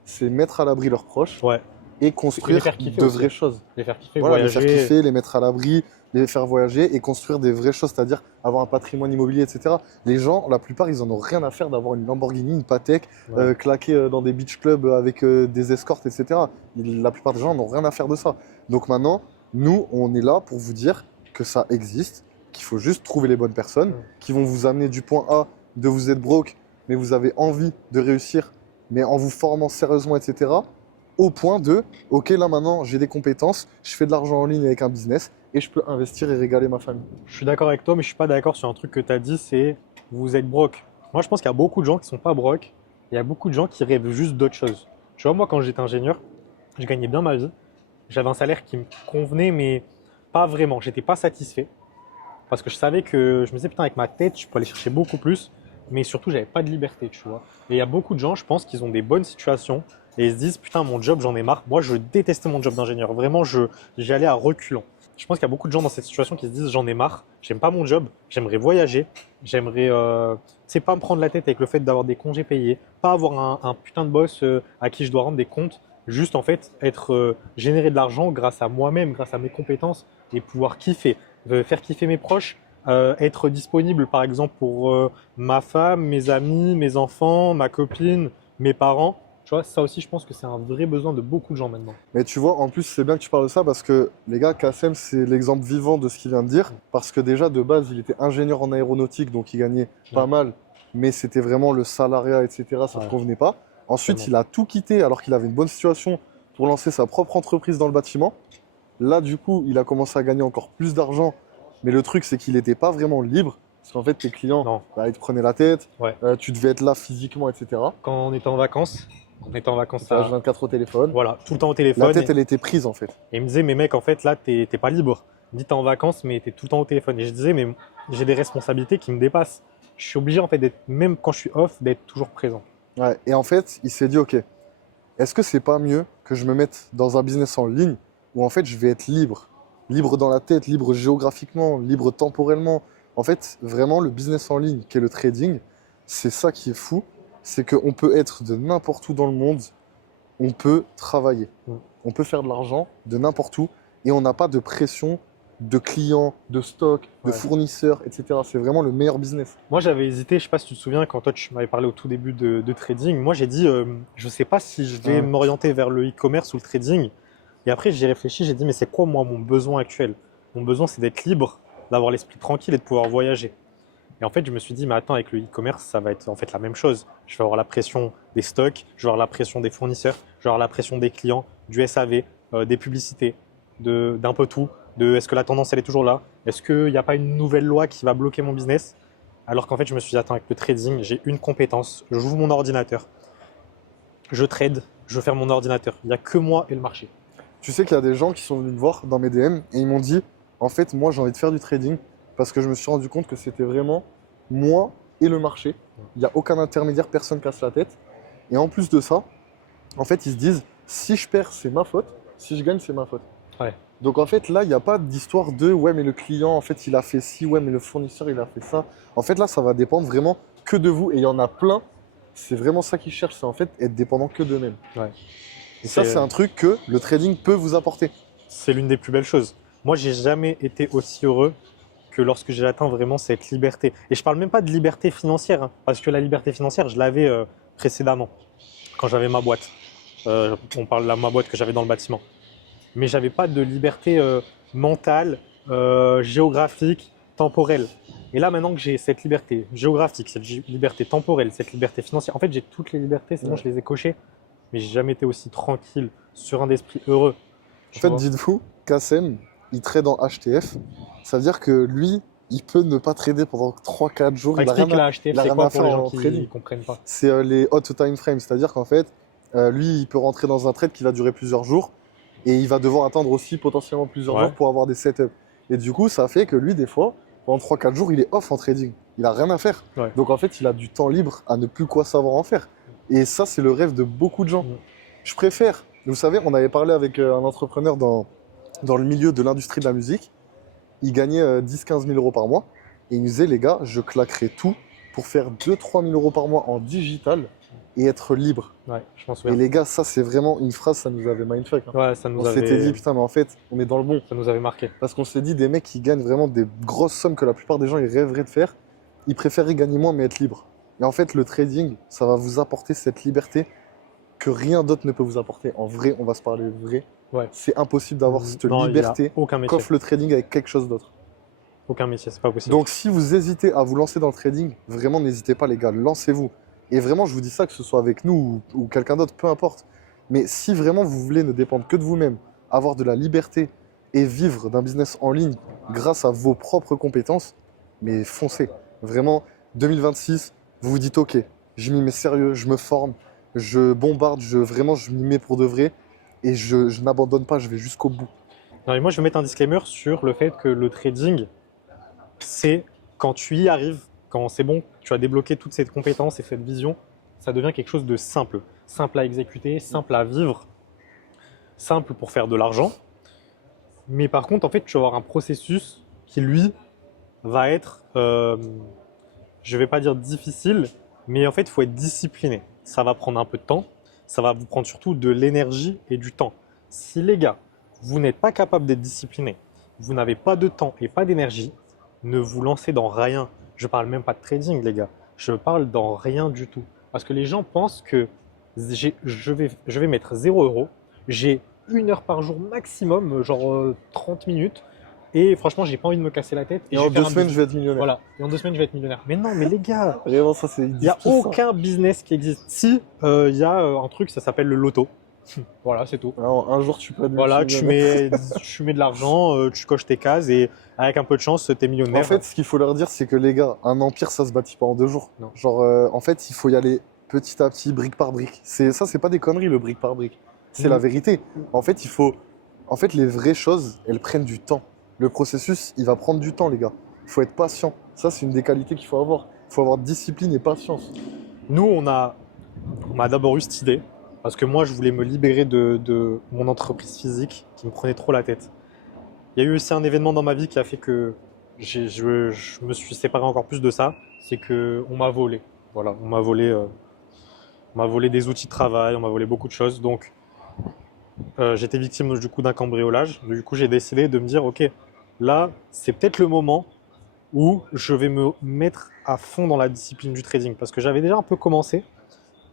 c'est mettre à l'abri leurs proches Ouais. et construire faire kiffer de aussi. vraies choses. Les faire kiffer, Voilà, les voyager. faire kiffer, les mettre à l'abri, les faire voyager et construire des vraies choses, c'est-à-dire avoir un patrimoine immobilier, etc. Les gens, la plupart, ils en ont rien à faire d'avoir une Lamborghini, une Patek, Ouais. claquer dans des beach clubs avec des escortes, etc. La plupart des gens n'ont rien à faire de ça. Donc maintenant, nous, on est là pour vous dire que ça existe, qu'il faut juste trouver les bonnes personnes qui vont vous amener du point A de vous êtes broke, mais vous avez envie de réussir, mais en vous formant sérieusement, etc. Au point de, ok, là maintenant j'ai des compétences, je fais de l'argent en ligne avec un business et je peux investir et régaler ma famille. Je suis d'accord avec toi, mais je suis pas d'accord sur un truc que tu as dit, c'est vous êtes broke. Moi, je pense qu'il y a beaucoup de gens qui sont pas broke. Il y a beaucoup de gens qui rêvent juste d'autre chose. Tu vois, moi, quand j'étais ingénieur, je gagnais bien ma vie. J'avais un salaire qui me convenait, mais pas vraiment. J'étais pas satisfait parce que je savais que je me disais, putain, avec ma tête, je peux aller chercher beaucoup plus, mais surtout, j'avais pas de liberté, tu vois. Et il y a beaucoup de gens, je pense, qui ont des bonnes situations et ils se disent, putain, mon job, j'en ai marre. Moi, je détestais mon job d'ingénieur. Vraiment, j'y allais à reculons. Je pense qu'il y a beaucoup de gens dans cette situation qui se disent, j'en ai marre, j'aime pas mon job, j'aimerais voyager, j'aimerais, tu sais, pas me prendre la tête avec le fait d'avoir des congés payés, pas avoir un putain de boss à qui je dois rendre des comptes, juste en fait être générer de l'argent grâce à moi-même, grâce à mes compétences et pouvoir kiffer, faire kiffer mes proches, être disponible par exemple pour ma femme, mes amis, mes enfants, ma copine, mes parents. Tu vois, ça aussi, je pense que c'est un vrai besoin de beaucoup de gens maintenant. Mais tu vois, en plus, c'est bien que tu parles de ça parce que, les gars, Kassem, c'est l'exemple vivant de ce qu'il vient de dire. Parce que déjà, de base, il était ingénieur en aéronautique, donc il gagnait pas mal, mais c'était vraiment le salariat, etc. Ça ne convenait pas. Ensuite, il a tout quitté alors qu'il avait une bonne situation pour lancer sa propre entreprise dans le bâtiment. Là, du coup, il a commencé à gagner encore plus d'argent. Mais le truc, c'est qu'il n'était pas vraiment libre. Parce qu'en fait, tes clients, Non. bah, ils te prenaient la tête. Ouais. Tu devais être là physiquement, etc. Quand on était en vacances, Ça, H24 au téléphone. voilà, tout le temps au téléphone. La tête, elle était prise, en fait. Et il me disait, mais mec, en fait, là, t'es pas libre. Il me dit, t'es en vacances, mais t'es tout le temps au téléphone. Et je disais, mais j'ai des responsabilités qui me dépassent. Je suis obligé, en fait, même quand je suis off, d'être toujours présent. Ouais. Et en fait, il s'est dit, ok, est-ce que c'est pas mieux que je me mette dans un business en ligne où, en fait, je vais être libre? Libre dans la tête, libre géographiquement, libre temporellement. En fait, vraiment, le business en ligne, qui est le trading, c'est ça qui est fou. C'est qu'on peut être de n'importe où dans le monde, on peut travailler. On peut faire de l'argent de n'importe où et on n'a pas de pression de clients, de stocks, de Ouais. fournisseurs, etc. C'est vraiment le meilleur business. Moi, j'avais hésité, je sais pas si tu te souviens, quand toi tu m'avais parlé au tout début de trading, moi j'ai dit, je sais pas si je vais Ouais. m'orienter vers le e-commerce ou le trading. Et après, j'y ai réfléchi, j'ai dit, mais c'est quoi moi mon besoin actuel? Mon besoin, c'est d'être libre, d'avoir l'esprit tranquille et de pouvoir voyager. Et en fait, je me suis dit, mais attends, avec le e-commerce, ça va être en fait la même chose. Je vais avoir la pression des stocks, je vais avoir la pression des fournisseurs, je vais avoir la pression des clients, du SAV, des publicités, d'un peu tout. De est-ce que la tendance, elle est toujours là? Est-ce qu'il n'y a pas une nouvelle loi qui va bloquer mon business? Alors qu'en fait, je me suis dit, attends, avec le trading, j'ai une compétence, j'ouvre mon ordinateur, je trade, je ferme mon ordinateur. Il n'y a que moi et le marché. Tu sais qu'il y a des gens qui sont venus me voir dans mes DM et ils m'ont dit, en fait, moi, j'ai envie de faire du trading parce que je me suis rendu compte que c'était vraiment moi et le marché. Il n'y a aucun intermédiaire, personne casse la tête. Et en plus de ça, en fait, ils se disent, si je perds, c'est ma faute. Si je gagne, c'est ma faute. Ouais. Donc en fait, là, il n'y a pas d'histoire de, ouais, mais le client, en fait, il a fait ci, ouais, mais le fournisseur, il a fait ça. En fait, là, ça va dépendre vraiment que de vous. Et il y en a plein. C'est vraiment ça qu'ils cherchent, c'est en fait être dépendant que d'eux-mêmes. Ouais. Et ça, c'est un truc que le trading peut vous apporter. C'est l'une des plus belles choses. Moi, j'ai jamais été aussi heureux que lorsque j'ai atteint vraiment cette liberté. Et je parle même pas de liberté financière, hein, parce que la liberté financière, je l'avais précédemment, quand j'avais ma boîte. On parle de ma boîte que j'avais dans le bâtiment. Mais j'avais pas de liberté mentale, géographique, temporelle. Et là, maintenant que j'ai cette liberté géographique, cette liberté temporelle, cette liberté financière, en fait, j'ai toutes les libertés, sinon je les ai cochées, mais j'ai jamais été aussi tranquille, serein d'esprit, heureux. En Tu fait, vois. dites-vous, Kassem, il trade en HTF. Ça veut dire que lui, il peut ne pas trader pendant 3-4 jours. Il a Explique rien à, la HTF, il a c'est rien quoi à pour faire les gens en qui trading. ne comprennent pas? C'est les hot time frames. C'est-à-dire qu'en fait, lui, il peut rentrer dans un trade qui va durer plusieurs jours et il va devoir attendre aussi potentiellement plusieurs Ouais. jours pour avoir des setups. Et du coup, ça fait que lui, des fois, pendant 3-4 jours, il est off en trading. Il a rien à faire. Ouais. Donc en fait, il a du temps libre à ne plus quoi savoir en faire. Et ça, c'est le rêve de beaucoup de gens. Mm. Je préfère, vous savez, on avait parlé avec un entrepreneur dans le milieu de l'industrie de la musique. Il gagnait 10-15 000 euros par mois. Et il nous disait, les gars, je claquerai tout pour faire 2-3 000 euros par mois en digital et être libre. Ouais, je m'en Et souviens. les gars, ça, c'est vraiment une phrase, ça nous avait mindfuck. Hein. Ouais, ça On nous s'était dit, avait, putain, mais en fait, on est dans le bon. ça nous avait marqué. Parce qu'on s'est dit, des mecs qui gagnent vraiment des grosses sommes que la plupart des gens ils rêveraient de faire, ils préféraient gagner moins mais être libres. Et en fait, le trading, ça va vous apporter cette liberté que rien d'autre ne peut vous apporter. En vrai, on va se parler vrai. Ouais. C'est impossible d'avoir cette Non, il y a liberté aucun métier. qu'offre le trading avec quelque chose d'autre. Aucun métier, c'est pas possible. Donc si vous hésitez à vous lancer dans le trading, vraiment n'hésitez pas les gars, lancez-vous. Et vraiment, je vous dis ça, que ce soit avec nous ou quelqu'un d'autre, peu importe. Mais si vraiment vous voulez ne dépendre que de vous-même, avoir de la liberté et vivre d'un business en ligne grâce à vos propres compétences, mais foncez. Vraiment, 2026, vous vous dites ok, je m'y mets sérieux, je me forme, je bombarde, vraiment je m'y mets pour de vrai et je n'abandonne pas, je vais jusqu'au bout. Non, et moi, je vais mettre un disclaimer sur le fait que le trading, c'est quand tu y arrives, quand c'est bon, tu as débloqué toutes ces compétences et cette vision, ça devient quelque chose de simple. Simple à exécuter, simple à vivre, simple pour faire de l'argent. Mais par contre, en fait, tu vas avoir un processus qui, lui, va être, je vais pas dire difficile, mais en fait, il faut être discipliné. Ça va prendre un peu de temps, ça va vous prendre surtout de l'énergie et du temps. Si les gars, vous n'êtes pas capable d'être discipliné, vous n'avez pas de temps et pas d'énergie, ne vous lancez dans rien. Je parle même pas de trading, les gars. Je parle dans rien du tout. Parce que les gens pensent que je vais mettre 0 €, j'ai 1 heure par jour maximum, genre 30 minutes, et franchement, j'ai pas envie de me casser la tête. Et je en vais faire 2 un semaines, business. je vais être millionnaire. Voilà, et en 2 semaines, je vais être millionnaire. Mais non, mais les gars, Vraiment, ça c'est. il n'y a aucun business qui existe. Si, il y a un truc, ça s'appelle le loto. Voilà, c'est tout. Alors, un jour, tu peux être Voilà, millionnaire. tu mets de l'argent, tu coches tes cases et avec un peu de chance, t'es millionnaire. En fait, ce qu'il faut leur dire, c'est que les gars, un empire, ça se bâtit pas en 2 jours. Non. Genre, en fait, il faut y aller petit à petit, brique par brique. C'est pas des conneries, le brique par brique. C'est la vérité. En fait, en fait, les vraies choses, elles prennent du temps. Le processus, il va prendre du temps, les gars. Il faut être patient. Ça, c'est une des qualités qu'il faut avoir. Il faut avoir discipline et patience. Nous, on a d'abord eu cette idée parce que moi, je voulais me libérer de mon entreprise physique qui me prenait trop la tête. Il y a eu aussi un événement dans ma vie qui a fait que je me suis séparé encore plus de ça. C'est que on m'a volé. Voilà, on m'a volé des outils de travail, on m'a volé beaucoup de choses. Donc, j'étais victime du coup d'un cambriolage. Du coup, j'ai décidé de me dire, ok, là, c'est peut-être le moment où je vais me mettre à fond dans la discipline du trading. Parce que j'avais déjà un peu commencé,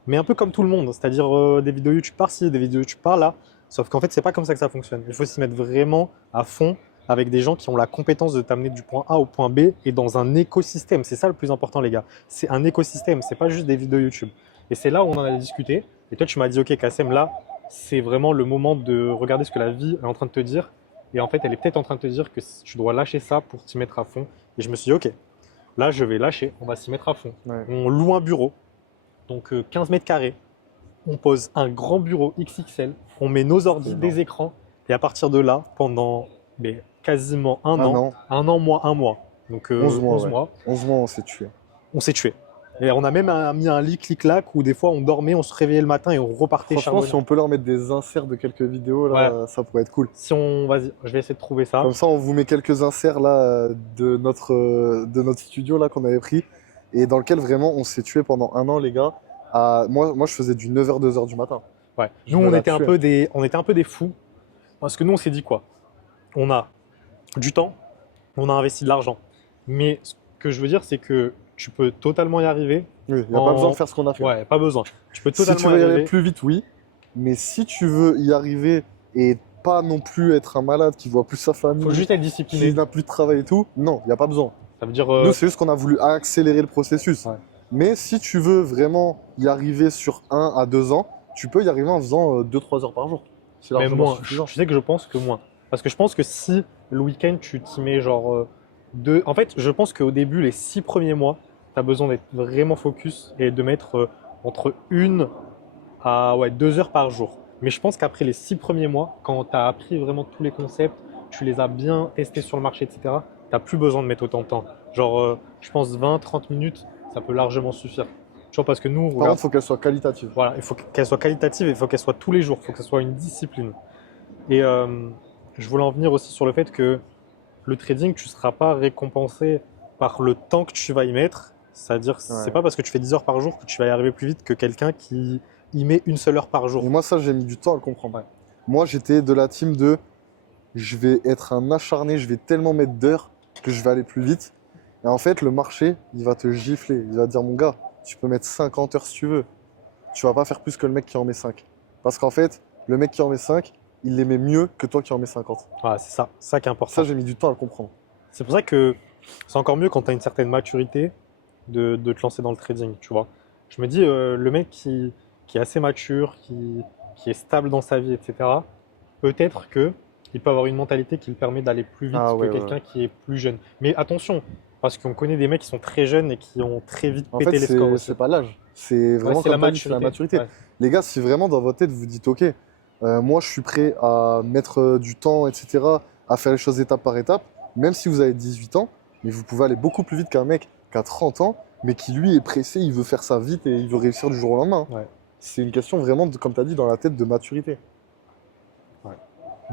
mais un peu comme tout le monde, c'est-à-dire des vidéos YouTube par-ci, des vidéos YouTube par-là. Sauf qu'en fait, c'est pas comme ça que ça fonctionne. Il faut s'y mettre vraiment à fond avec des gens qui ont la compétence de t'amener du point A au point B et dans un écosystème. C'est ça le plus important, les gars. C'est un écosystème, c'est pas juste des vidéos YouTube. Et c'est là où on en a discuté. Et toi, tu m'as dit, ok, Kassem, là, c'est vraiment le moment de regarder ce que la vie est en train de te dire. Et en fait, elle est peut-être en train de te dire que tu dois lâcher ça pour t'y mettre à fond. Et je me suis dit, ok, là, je vais lâcher, on va s'y mettre à fond. Ouais. On loue un bureau, donc 15 mètres carrés. On pose un grand bureau XXL, on met nos ordi, énorme. des écrans. Et à partir de là, pendant quasiment un an, un mois, donc 11 mois, 11 ouais. mois, 11 mois, on s'est tué. on s'est tué. Et on a même mis un lit clic-clac où des fois on dormait, on se réveillait le matin et on repartait Franchement, charbonner. si on peut leur mettre des inserts de quelques vidéos, là, ça pourrait être cool. Vas-y, je vais essayer de trouver ça. Comme ça, on vous met quelques inserts là de notre studio là qu'on avait pris et dans lequel vraiment on s'est tué pendant un an, les gars. Moi, je faisais du 9h, 2h du matin. Ouais. Je Nous, me on la était on était un peu des fous parce que nous, on s'est dit quoi? On a du temps, on a investi de l'argent. Mais ce que je veux dire, c'est que tu peux totalement y arriver. Oui, il n'y a pas besoin de faire ce qu'on a fait. Ouais, pas besoin. Tu peux Si totalement tu veux y aller arriver. plus vite, oui. Mais si tu veux y arriver et pas non plus être un malade qui voit plus sa famille, Faut juste être qui discipliné. n'a plus de travail et tout, non, il n'y a pas besoin. Ça veut dire. Nous, c'est juste qu'on a voulu accélérer le processus. Ouais. Mais si tu veux vraiment y arriver sur 1 à 2 ans, tu peux y arriver en faisant 2-3 heures par jour. C'est mais largement moins. suffisant. Tu sais que je pense que moins. Parce que je pense que si le week-end, tu t'y mets genre deux. En fait, je pense qu'au début, les 6 premiers mois, tu as besoin d'être vraiment focus et de mettre entre 1 à 2 heures par jour. Mais je pense qu'après les 6 premiers mois, quand tu as appris vraiment tous les concepts, tu les as bien testés sur le marché, etc., tu n'as plus besoin de mettre autant de temps. Genre, je pense 20-30 minutes, ça peut largement suffire. Tu vois, parce que nous, Par regarde, contre, il faut qu'elle soit qualitative. voilà, il faut qu'elle soit qualitative et il faut qu'elle soit tous les jours, il faut que ce soit une discipline. Et je voulais en venir aussi sur le fait que le trading, tu ne seras pas récompensé par le temps que tu vas y mettre. C'est-à-dire, c'est pas parce que tu fais 10 heures par jour que tu vas y arriver plus vite que quelqu'un qui y met une seule heure par jour. Et moi, ça, j'ai mis du temps à le comprendre. Ouais. Moi, j'étais de la team de je vais être un acharné, je vais tellement mettre d'heures que je vais aller plus vite. Et en fait, le marché, il va te gifler. Il va te dire, mon gars, tu peux mettre 50 heures si tu veux. Tu vas pas faire plus que le mec qui en met 5. Parce qu'en fait, le mec qui en met 5, il les met mieux que toi qui en met 50. Voilà, c'est ça qui est important. Ça, j'ai mis du temps à le comprendre. C'est pour ça que c'est encore mieux quand tu as une certaine maturité de te lancer dans le trading, tu vois. Je me dis, le mec qui est assez mature, qui est stable dans sa vie, etc., peut-être qu'il peut avoir une mentalité qui le permet d'aller plus vite que quelqu'un qui est plus jeune. Mais attention, parce qu'on connaît des mecs qui sont très jeunes et qui ont très vite En pété fait, les scores aussi. c'est pas l'âge. C'est vraiment c'est comme t'as dit, c'est la maturité. Ouais. Les gars, si vraiment dans votre tête, vous dites, OK, moi, je suis prêt à mettre du temps, etc., à faire les choses étape par étape, même si vous avez 18 ans, mais vous pouvez aller beaucoup plus vite qu'un mec qui a 30 ans, mais qui, lui, est pressé, il veut faire ça vite et il veut réussir du jour au lendemain. Ouais. C'est une question vraiment, comme tu as dit, dans la tête de maturité. Ouais.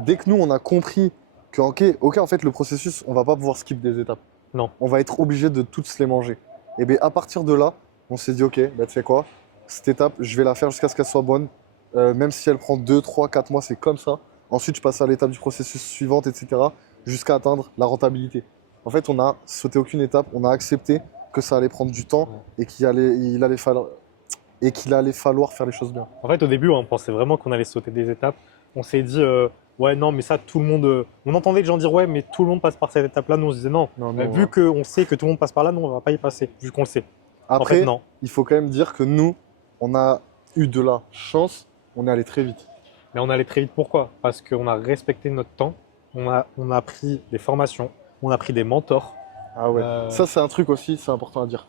Dès que nous, on a compris que, OK, en fait, le processus, on va pas pouvoir skip des étapes. Non. On va être obligé de toutes se les manger. Et bien, à partir de là, on s'est dit, OK, tu sais quoi, cette étape, je vais la faire jusqu'à ce qu'elle soit bonne. Même si elle prend 2, 3, 4 mois, c'est comme ça. Ensuite, je passe à l'étape du processus suivante, etc., jusqu'à atteindre la rentabilité. En fait, on n'a sauté aucune étape, on a accepté que ça allait prendre du temps et qu'il allait falloir faire les choses bien. En fait, au début, on pensait vraiment qu'on allait sauter des étapes. On s'est dit, ouais, non, mais ça, tout le monde. On entendait les gens dire, ouais, mais tout le monde passe par cette étape-là. Nous, on se disait, non, vu qu'on sait que tout le monde passe par là, nous, on va pas y passer, vu qu'on le sait. Après, en fait, non. Il faut quand même dire que nous, on a eu de la chance, on est allé très vite. Mais on allait très vite, pourquoi? Parce qu'on a respecté notre temps, on a pris des formations, on a pris des mentors. Ah ouais, ça c'est un truc aussi, c'est important à dire.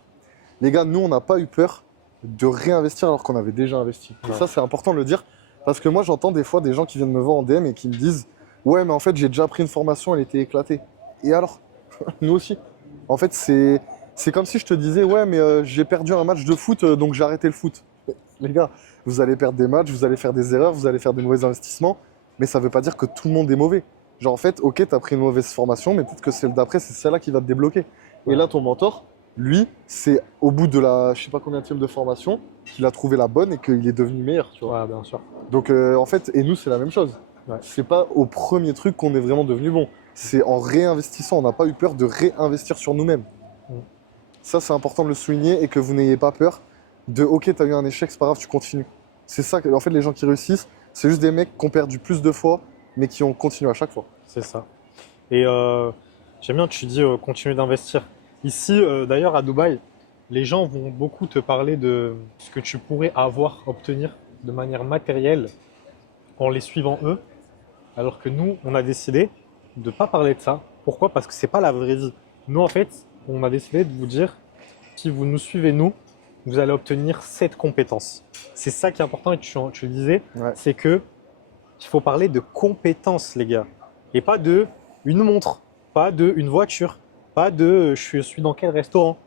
Les gars, nous on n'a pas eu peur de réinvestir alors qu'on avait déjà investi. Et ça c'est important de le dire, parce que moi j'entends des fois des gens qui viennent me voir en DM et qui me disent « Ouais mais en fait j'ai déjà pris une formation, elle était éclatée. » Et alors? Nous aussi. En fait c'est comme si je te disais « Ouais mais j'ai perdu un match de foot donc j'ai arrêté le foot. » Les gars, vous allez perdre des matchs, vous allez faire des erreurs, vous allez faire des mauvais investissements, mais ça ne veut pas dire que tout le monde est mauvais. Genre en fait, ok, tu as pris une mauvaise formation, mais peut-être que celle d'après, c'est celle-là qui va te débloquer. Ouais. Et là, ton mentor, lui, c'est au bout de la, je sais pas combien de formation, qu'il a trouvé la bonne et qu'il est devenu meilleur, tu vois. Ouais, bien sûr. Donc en fait, et nous, c'est la même chose. Ouais. C'est pas au premier truc qu'on est vraiment devenu bon. C'est en réinvestissant, on n'a pas eu peur de réinvestir sur nous-mêmes. Mm. Ça, c'est important de le souligner et que vous n'ayez pas peur de ok, t'as eu un échec, c'est pas grave, tu continues. C'est ça que, en fait, les gens qui réussissent, c'est juste des mecs qui ont perdu plus de fois, mais qui ont continué à chaque fois. C'est ça. Et j'aime bien, tu dis continuer d'investir. Ici, d'ailleurs, à Dubaï, les gens vont beaucoup te parler de ce que tu pourrais avoir, obtenir de manière matérielle en les suivant eux, alors que nous, on a décidé de ne pas parler de ça. Pourquoi? Parce que c'est pas la vraie vie. Nous, en fait, on a décidé de vous dire, si vous nous suivez, nous, vous allez obtenir cette compétence. C'est ça qui est important, et tu le disais, Ouais. c'est que il faut parler de compétences, les gars. Et pas de une montre, pas de une voiture, pas de je suis dans quel restaurant.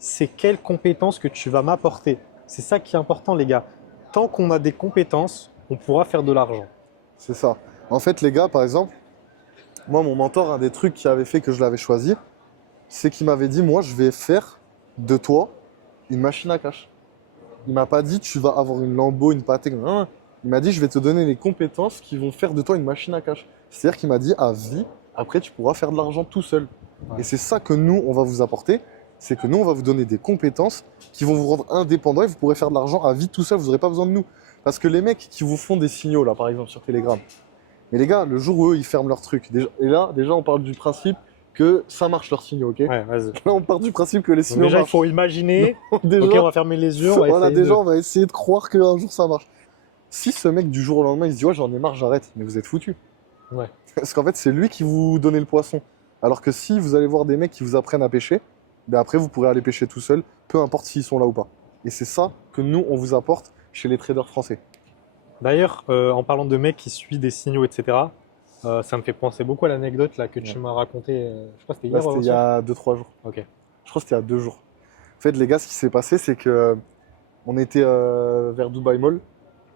C'est quelles compétences que tu vas m'apporter. C'est ça qui est important, les gars. Tant qu'on a des compétences, on pourra faire de l'argent. C'est ça. En fait, les gars, par exemple, moi, mon mentor, un des trucs qui avait fait que je l'avais choisi, c'est qu'il m'avait dit, moi, je vais faire de toi une machine à cash. Il m'a pas dit, tu vas avoir une Lambo, une Patek. Non, non. Il m'a dit, je vais te donner les compétences qui vont faire de toi une machine à cash. C'est-à-dire qu'il m'a dit, à vie, après, tu pourras faire de l'argent tout seul. Ouais. Et c'est ça que nous, on va vous apporter. C'est que nous, on va vous donner des compétences qui vont vous rendre indépendant et vous pourrez faire de l'argent à vie tout seul. Vous n'aurez pas besoin de nous. Parce que les mecs qui vous font des signaux, là, par exemple, sur Telegram, mais les gars, le jour où eux, ils ferment leur truc, et là, déjà, on parle du principe que ça marche leurs signaux, ok? Ouais, vas-y. Là, on part du principe que les Donc signaux déjà, il marchent. faut imaginer. Déjà, Ok, on va fermer les yeux. On va voilà, essayer déjà, de... on va essayer de croire qu'un jour ça marche. Si ce mec, du jour au lendemain, il se dit, ouais, j'en ai marre, j'arrête, mais vous êtes foutu. Ouais. Parce qu'en fait, c'est lui qui vous donnait le poisson. Alors que si vous allez voir des mecs qui vous apprennent à pêcher, ben après, vous pourrez aller pêcher tout seul, peu importe s'ils sont là ou pas. Et c'est ça que nous, on vous apporte chez les traders français. D'ailleurs, en parlant de mecs qui suivent des signaux, etc., ça me fait penser beaucoup à l'anecdote là que tu Ouais. m'as raconté. Je crois que c'était Là, hier ou c'était il y avant-hier. a 2-3 jours. Ok. Je crois que c'était il y a 2 jours. En fait, les gars, ce qui s'est passé, c'est que on était vers Dubai Mall.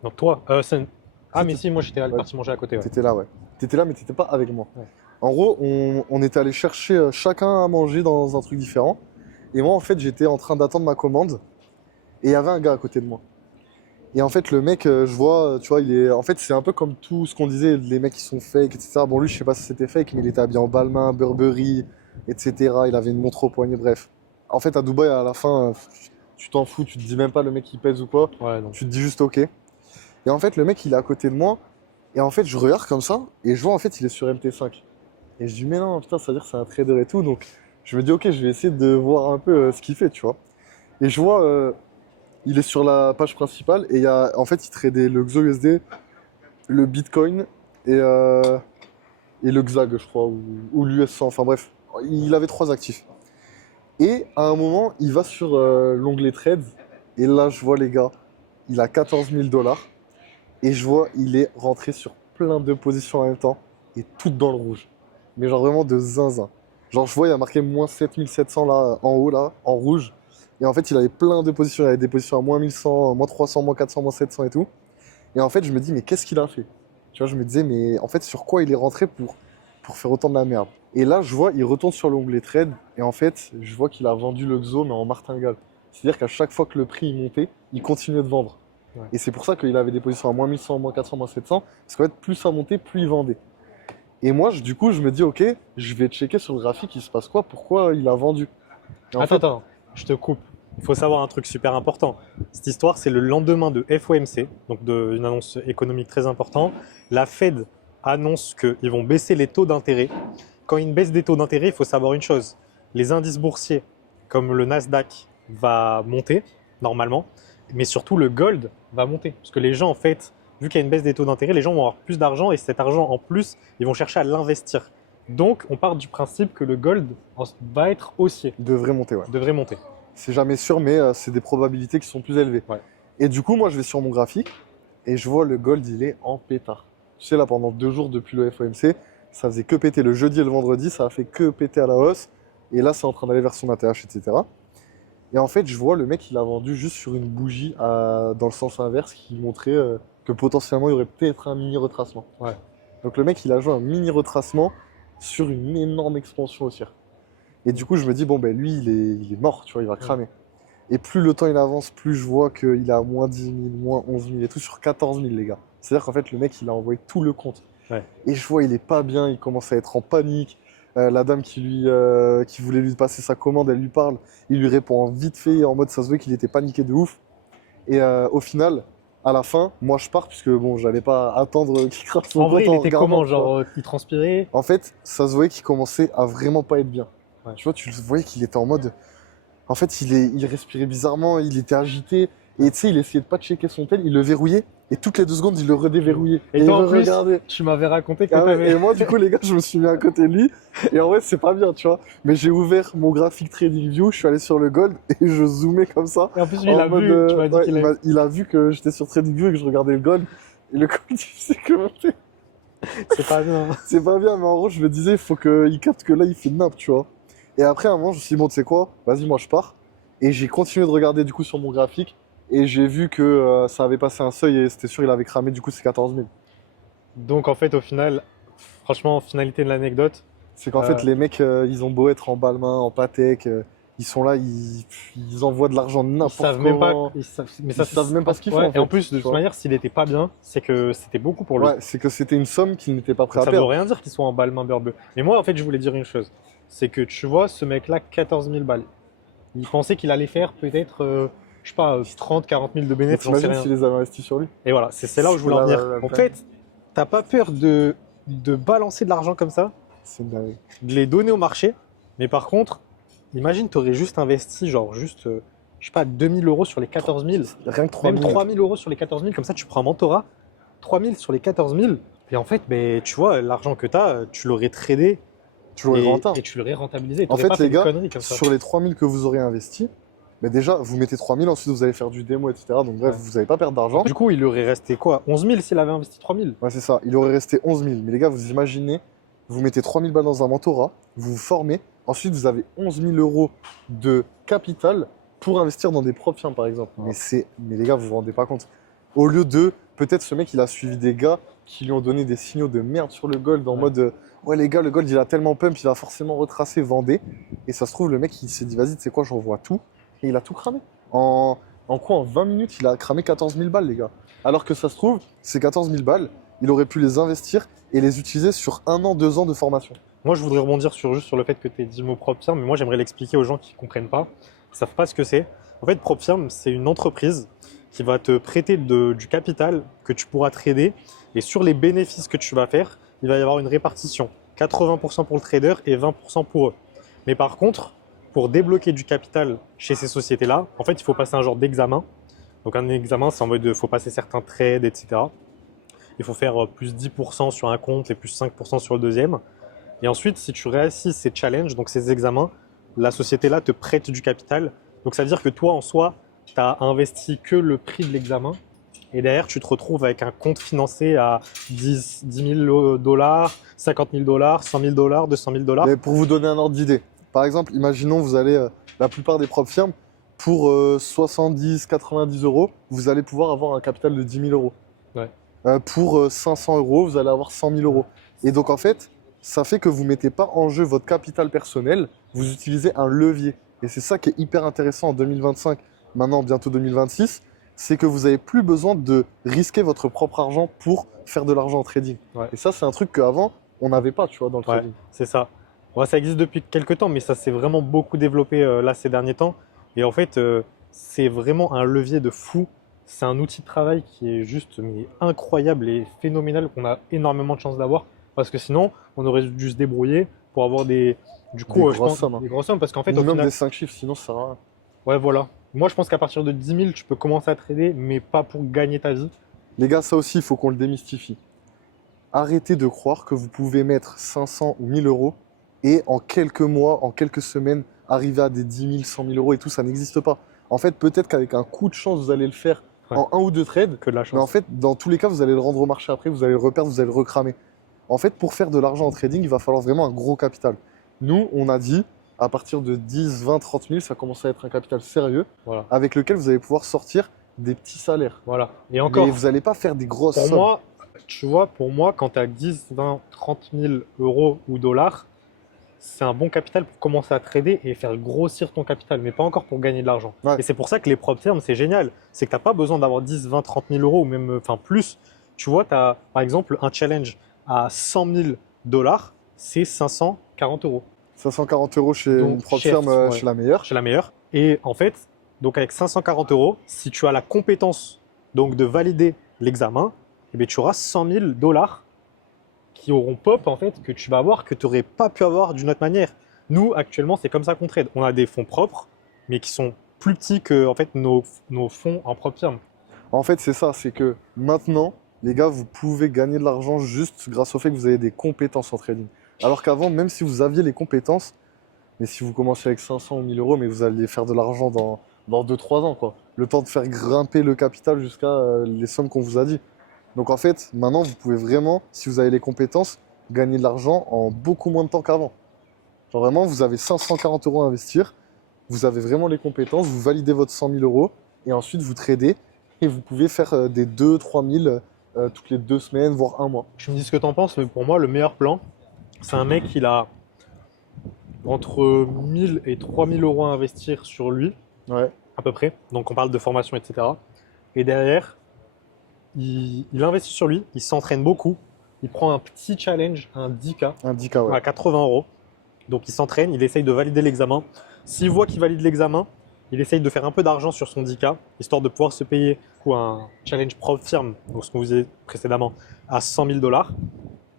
Donc toi, ah mais C'était- si, moi j'étais Ouais. parti manger à côté. Ouais. T'étais là, ouais. T'étais là, mais t'étais pas avec moi. Ouais. En gros, on était allé chercher chacun à manger dans un truc différent. Et moi, en fait, j'étais en train d'attendre ma commande. Et il y avait un gars à côté de moi. Et en fait, le mec, je vois, tu vois, il est. En fait, c'est un peu comme tout ce qu'on disait, les mecs qui sont fake, etc. Bon, lui, je sais pas si c'était fake, mais il était habillé en Balmain, Burberry, etc. Il avait une montre au poignet, bref. En fait, à Dubaï, à la fin, tu t'en fous, tu te dis même pas le mec il pèse ou quoi. Ouais, donc. Tu te dis juste ok. Et en fait, le mec, il est à côté de moi. Et en fait, je regarde comme ça. Et je vois, en fait, il est sur MT5. Et je dis, mais non, putain, ça veut dire que c'est un trader et tout. Donc, je me dis, ok, je vais essayer de voir un peu ce qu'il fait, tu vois. Et je vois, il est sur la page principale. Et il y a, en fait, il tradait le XOUSD, le Bitcoin et le XAG, je crois, ou l'US100. Enfin bref, il avait 3 actifs. Et à un moment, il va sur l'onglet Trades. Et là, je vois les gars, il a 14 000 $. Et je vois, il est rentré sur plein de positions en même temps. Et toutes dans le rouge. Mais genre vraiment de zinzin. Genre, je vois, il a marqué moins 7700 là, en haut, là, en rouge. Et en fait, il avait plein de positions. Il avait des positions à moins 1100, moins 300, moins 400, moins 700 et tout. Et en fait, je me dis, mais qu'est-ce qu'il a fait? Tu vois, je me disais, mais en fait, sur quoi il est rentré pour faire autant de la merde? Et là, je vois, il retourne sur l'onglet trade. Et en fait, je vois qu'il a vendu le XO, mais en martingale. C'est-à-dire qu'à chaque fois que le prix montait, il continuait de vendre. Ouais. Et c'est pour ça qu'il avait des positions à moins 1100, moins 400, moins 700. Parce qu'en fait, plus ça montait, plus il vendait. Et moi, du coup, je me dis, ok, je vais checker sur le graphique, il se passe quoi? Pourquoi il a vendu? Et en fait, Attends, je te coupe. Il faut savoir un truc super important. Cette histoire, c'est le lendemain de FOMC, donc d'une annonce économique très importante. La Fed annonce qu'ils vont baisser les taux d'intérêt. Quand ils baissent des taux d'intérêt, il faut savoir une chose. Les indices boursiers, comme le Nasdaq, va monter, normalement. Mais surtout, le gold va monter. Parce que les gens, en fait, vu qu'il y a une baisse des taux d'intérêt, les gens vont avoir plus d'argent. Et cet argent, en plus, ils vont chercher à l'investir. Donc, on part du principe que le gold va être haussier, il devrait monter, ouais. devrait monter. C'est jamais sûr, mais c'est des probabilités qui sont plus élevées. Ouais. Et du coup, moi, je vais sur mon graphique et je vois le gold, il est en pétard. Tu sais, là, pendant 2 jours depuis le FOMC, ça faisait que péter. Le jeudi et le vendredi, ça a fait que péter à la hausse. Et là, c'est en train d'aller vers son ATH, etc. Et en fait, je vois le mec, il a vendu juste sur une bougie dans le sens inverse qui montrait que potentiellement, il y aurait peut-être un mini retracement. Ouais. Donc le mec, il a joué un mini retracement sur une énorme expansion haussière. Et du coup, je me dis, bon, ben lui, il est mort, tu vois, il va cramer. Et plus le temps il avance, plus je vois qu'il a moins 10 000, moins 11 000 et tout sur 14 000, les gars. C'est-à-dire qu'en fait, le mec, il a envoyé tout le compte. Ouais. Et je vois, il est pas bien, il commence à être en panique. La dame qui voulait lui passer sa commande, elle lui parle. Il lui répond vite fait, en mode ça se voit qu'il était paniqué de ouf. Et au final, à la fin, moi je pars, puisque bon, j'allais pas attendre qu'il craque son En vrai, compte il en était regardant, comment? tu vois. Genre, il transpirait? En fait, ça se voyait qu'il commençait à vraiment pas être bien. Ouais. Tu vois, tu le voyais qu'il était en mode. En fait, il respirait bizarrement, il était agité. Et Ouais. tu sais, il essayait de pas checker son tel, il le verrouillait. Et toutes les 2 secondes, il le redéverrouillait. Et Et il toi, en plus, regardait. tu m'avais raconté que Ah ouais, t'avais. et moi, du coup, les gars, je me suis mis à côté de lui. Et en vrai, c'est pas bien, tu vois. Mais j'ai ouvert mon graphic trading view, je suis allé sur le gold et je zoomais comme ça. Et en plus, lui, il En a mode, vu, tu m'as dit ouais, qu'il a. il a vu que j'étais sur TradingView et que je regardais le gold. Et le gold, il s'est commenté. C'est pas bien. C'est pas bien, mais en gros, je me disais, il faut qu'il capte que là, il fait de nimp, tu vois. Et après, à un moment, je me suis dit, bon, tu sais quoi, vas-y, moi, je pars. Et j'ai continué de regarder, du coup, sur mon graphique. Et j'ai vu que ça avait passé un seuil et c'était sûr, il avait cramé, du coup, c'est 14 000. Donc, en fait, au final, franchement, finalité de l'anecdote, C'est qu'en fait, euh, les mecs, ils ont beau être en Balmain, en Patek, ils sont là, ils envoient de l'argent ils n'importe savent même pas. comment. Mais Ils savent même pas ce qu'ils font, Ouais, en et en fait, plus, de tu toute vois. manière, s'il était pas bien, c'est que c'était beaucoup pour lui. Ouais, c'est que c'était une somme qu'ils n'étaient pas prêts Donc, à ça veut perdre. rien dire qu'il soit en balle main beurre bleu. Mais moi, en fait, je voulais dire une chose. C'est que tu vois, ce mec-là, 14 000 balles. Il pensait qu'il allait faire peut-être, je sais pas, 30, 40 000 de Mais bénéfices, j'en sais t'imagines rien. s'ils les avaient investis sur lui? Et voilà, c'est là où je voulais en Là, venir. là, En là, fait, t'as pas peur de balancer de l'argent comme ça, c'est une dinguerie. de les donner au marché. Mais par contre, imagine, tu aurais juste investi, genre, juste, je sais pas, 2000 euros sur les 14 000, Rien que 3 même 000. 3000 euros sur les 14 000, comme ça, tu prends un mentorat, 3000 sur les 14 000. Et en fait, ben, tu vois, l'argent que tu as, tu l'aurais tradé Tu l'aurais rentable. et tu l'aurais rentabilisé. Tu En n'aurais pas fait, fait les des gars, conneries comme ça. sur les 3 000 que vous aurez investis, mais déjà, vous mettez 3 000, ensuite vous allez faire du démo, etc. Donc bref, Ouais. vous n'allez pas perdre d'argent. Du coup, il aurait resté quoi? 11 000 s'il avait investi 3 000. Ouais, c'est ça. Il aurait resté 11 000. Mais les gars, vous imaginez, vous mettez 3 000 balles dans un mentorat, vous vous formez, ensuite vous avez 11 000 euros de capital pour investir dans des propres firmes, par exemple. Ouais. Mais les gars, vous vous rendez pas compte. Au lieu de, peut-être ce mec, il a suivi des gars qui lui ont donné des signaux de merde sur le gold en Ouais. mode, ouais, les gars, le gold, il a tellement pump, il va forcément retracer, vendez. Et ça se trouve, le mec, il s'est dit, vas-y, tu sais quoi, j'envoie tout. Et il a tout cramé. En quoi? En 20 minutes, il a cramé 14 000 balles, les gars. Alors que ça se trouve, ces 14 000 balles, il aurait pu les investir et les utiliser sur 1 an, 2 ans de formation. Moi, je voudrais rebondir juste sur le fait que tu aies dit le mot propre firme, mais moi, j'aimerais l'expliquer aux gens qui ne comprennent pas, qui ne savent pas ce que c'est. En fait, propre firme, c'est une entreprise qui va te prêter du capital que tu pourras trader. Et sur les bénéfices que tu vas faire, il va y avoir une répartition. 80% pour le trader et 20% pour eux. Mais par contre, pour débloquer du capital chez ces sociétés-là, en fait, il faut passer un genre d'examen. Donc un examen, c'est en mode il faut passer certains trades, etc. Il faut faire plus 10% sur un compte et plus 5% sur le deuxième. Et ensuite, si tu réussis ces challenges, donc ces examens, la société-là te prête du capital. Donc ça veut dire que toi, en soi, tu as investi que le prix de l'examen. Et derrière, tu te retrouves avec un compte financé à 10 000 dollars, 50 000 dollars, 100 000 dollars, 200 000 dollars. Mais pour vous donner un ordre d'idée, par exemple, imaginons vous allez, la plupart des propres firmes, pour 70, 90 euros, vous allez pouvoir avoir un capital de 10 000 euros. Ouais. Pour 500 euros, vous allez avoir 100 000 euros. Et donc en fait, ça fait que vous ne mettez pas en jeu votre capital personnel, vous utilisez un levier. Et c'est ça qui est hyper intéressant en 2025, maintenant bientôt 2026, c'est que vous n'avez plus besoin de risquer votre propre argent pour faire de l'argent en trading. Ouais. Et ça, c'est un truc qu'avant, on n'avait pas, tu vois, dans le Ouais, trading. c'est ça. Ouais, ça existe depuis quelques temps, mais ça s'est vraiment beaucoup développé là ces derniers temps. Et en fait, c'est vraiment un levier de fou. C'est un outil de travail qui est juste mais incroyable et phénoménal qu'on a énormément de chance d'avoir. Parce que sinon, on aurait dû se débrouiller pour avoir du coup, Des je grosses pense, sommes, hein. des grosses sommes. Parce qu'en fait, Ou au même final, des 5 chiffres, sinon ça sert à rien. ouais, voilà. Moi, je pense qu'à partir de 10 000, tu peux commencer à trader, mais pas pour gagner ta vie. Les gars, ça aussi, il faut qu'on le démystifie. Arrêtez de croire que vous pouvez mettre 500 ou 1000 euros et en quelques mois, en quelques semaines, arriver à des 10 000, 100 000 euros et tout, ça n'existe pas. En fait, peut-être qu'avec un coup de chance, vous allez le faire Ouais. en 1 ou 2 trades, Que de la mais en chance. fait, dans tous les cas, vous allez le rendre au marché après, vous allez le reperdre, vous allez le recramer. En fait, pour faire de l'argent en trading, il va falloir vraiment un gros capital. Nous, on a dit, à partir de 10, 20, 30 000, ça commence à être un capital sérieux, Voilà. avec lequel vous allez pouvoir sortir des petits salaires. Voilà. Et encore, Mais vous n'allez pas faire des grosses pour sommes. moi, tu vois, pour moi, quand tu as 10, 20, 30 000 euros ou dollars, c'est un bon capital pour commencer à trader et faire grossir ton capital, mais pas encore pour gagner de l'argent. Ouais. Et c'est pour ça que les propres firmes, c'est génial. C'est que tu n'as pas besoin d'avoir 10, 20, 30 000 euros ou même enfin plus. Tu vois, tu as par exemple un challenge. à 100 000 dollars, c'est 540 euros. 540 euros chez Donc, une propre chez firme, ouais. chez la meilleure. Chez la meilleure. Et en fait, donc avec 540 euros, si tu as la compétence donc de valider l'examen, eh bien, tu auras 100 000 dollars qui auront pop en fait, que tu vas avoir, que tu n'aurais pas pu avoir d'une autre manière. Nous, actuellement, c'est comme ça qu'on trade. On a des fonds propres, mais qui sont plus petits que en fait, nos fonds en propre firme. En fait, c'est ça, c'est que maintenant, les gars, vous pouvez gagner de l'argent juste grâce au fait que vous avez des compétences en trading. Alors qu'avant, même si vous aviez les compétences, mais si vous commencez avec 500 ou 1000 euros, mais vous alliez faire de l'argent dans 2-3 ans, quoi. Le temps de faire grimper le capital jusqu'à les sommes qu'on vous a dit. Donc en fait, maintenant, vous pouvez vraiment, si vous avez les compétences, gagner de l'argent en beaucoup moins de temps qu'avant. Genre vraiment, vous avez 540 euros à investir, vous avez vraiment les compétences, vous validez votre 100 000 euros, et ensuite vous tradez, et vous pouvez faire des 2-3 000 toutes les 2 semaines, voire un mois. Tu me dis ce que tu en penses, mais pour moi, le meilleur plan, c'est un mec, il a entre 1000 et 3000 euros à investir sur lui, Ouais, à peu près. Donc on parle de formation, etc. Et derrière, il investit sur lui, il s'entraîne beaucoup, il prend un petit challenge, un 10K un 10K, ouais. à 80 euros. Donc il s'entraîne, il essaye de valider l'examen. S'il voit qu'il valide l'examen, il essaye de faire un peu d'argent sur son 10K, histoire de pouvoir se payer un challenge propre firme, donc ce qu'on vous disait précédemment, à 100 000 dollars.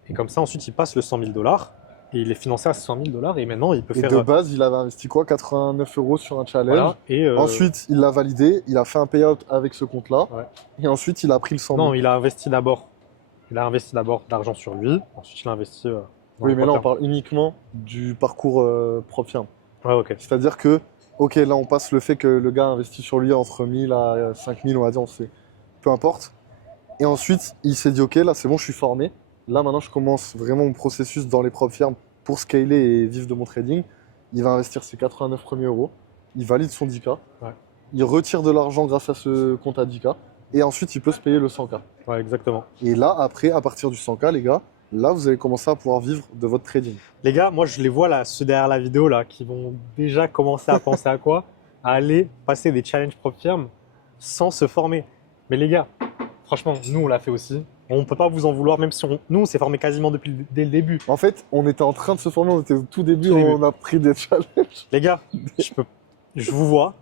Et comme ça, ensuite, il passe le 100 000 dollars et il est financé à 100 000 dollars. Et maintenant, il peut Et faire. de base, il avait investi quoi? 89 euros sur un challenge. Voilà, et, Ensuite, il l'a validé, il a fait un payout avec ce compte-là. Ouais. Et ensuite, il a pris le 100 000. non, il a investi d'abord. Il a investi d'abord d'argent sur lui. Ensuite, il a investi. Dans Oui, le mais là, on propre parle uniquement du parcours propre firme. firme. Ouais, ok. C'est-à-dire que, ok, là, on passe le fait que le gars investit sur lui entre 1000 à 5000, on va dire, on sait. Peu importe. Et ensuite, il s'est dit, ok, là, c'est bon, je suis formé. Là, maintenant, je commence vraiment mon processus dans les propres firmes pour scaler et vivre de mon trading. Il va investir ses 89 premiers euros. Il valide son 10K. Ouais. Il retire de l'argent grâce à ce compte à 10K. Et ensuite, il peut se payer le 100K. Ouais, exactement. Et là, après, à partir du 100K, les gars, là, vous allez commencer à pouvoir vivre de votre trading. Les gars, moi, je les vois là, ceux derrière la vidéo là, qui vont déjà commencer à penser à quoi? À aller passer des challenges propre firme sans se former. Mais les gars, franchement, nous, on l'a fait aussi. On ne peut pas vous en vouloir, même si nous, on s'est formé quasiment dès le début. En fait, on était en train de se former, on était au tout début, Tout début. on a pris des challenges. Les gars, je vous vois.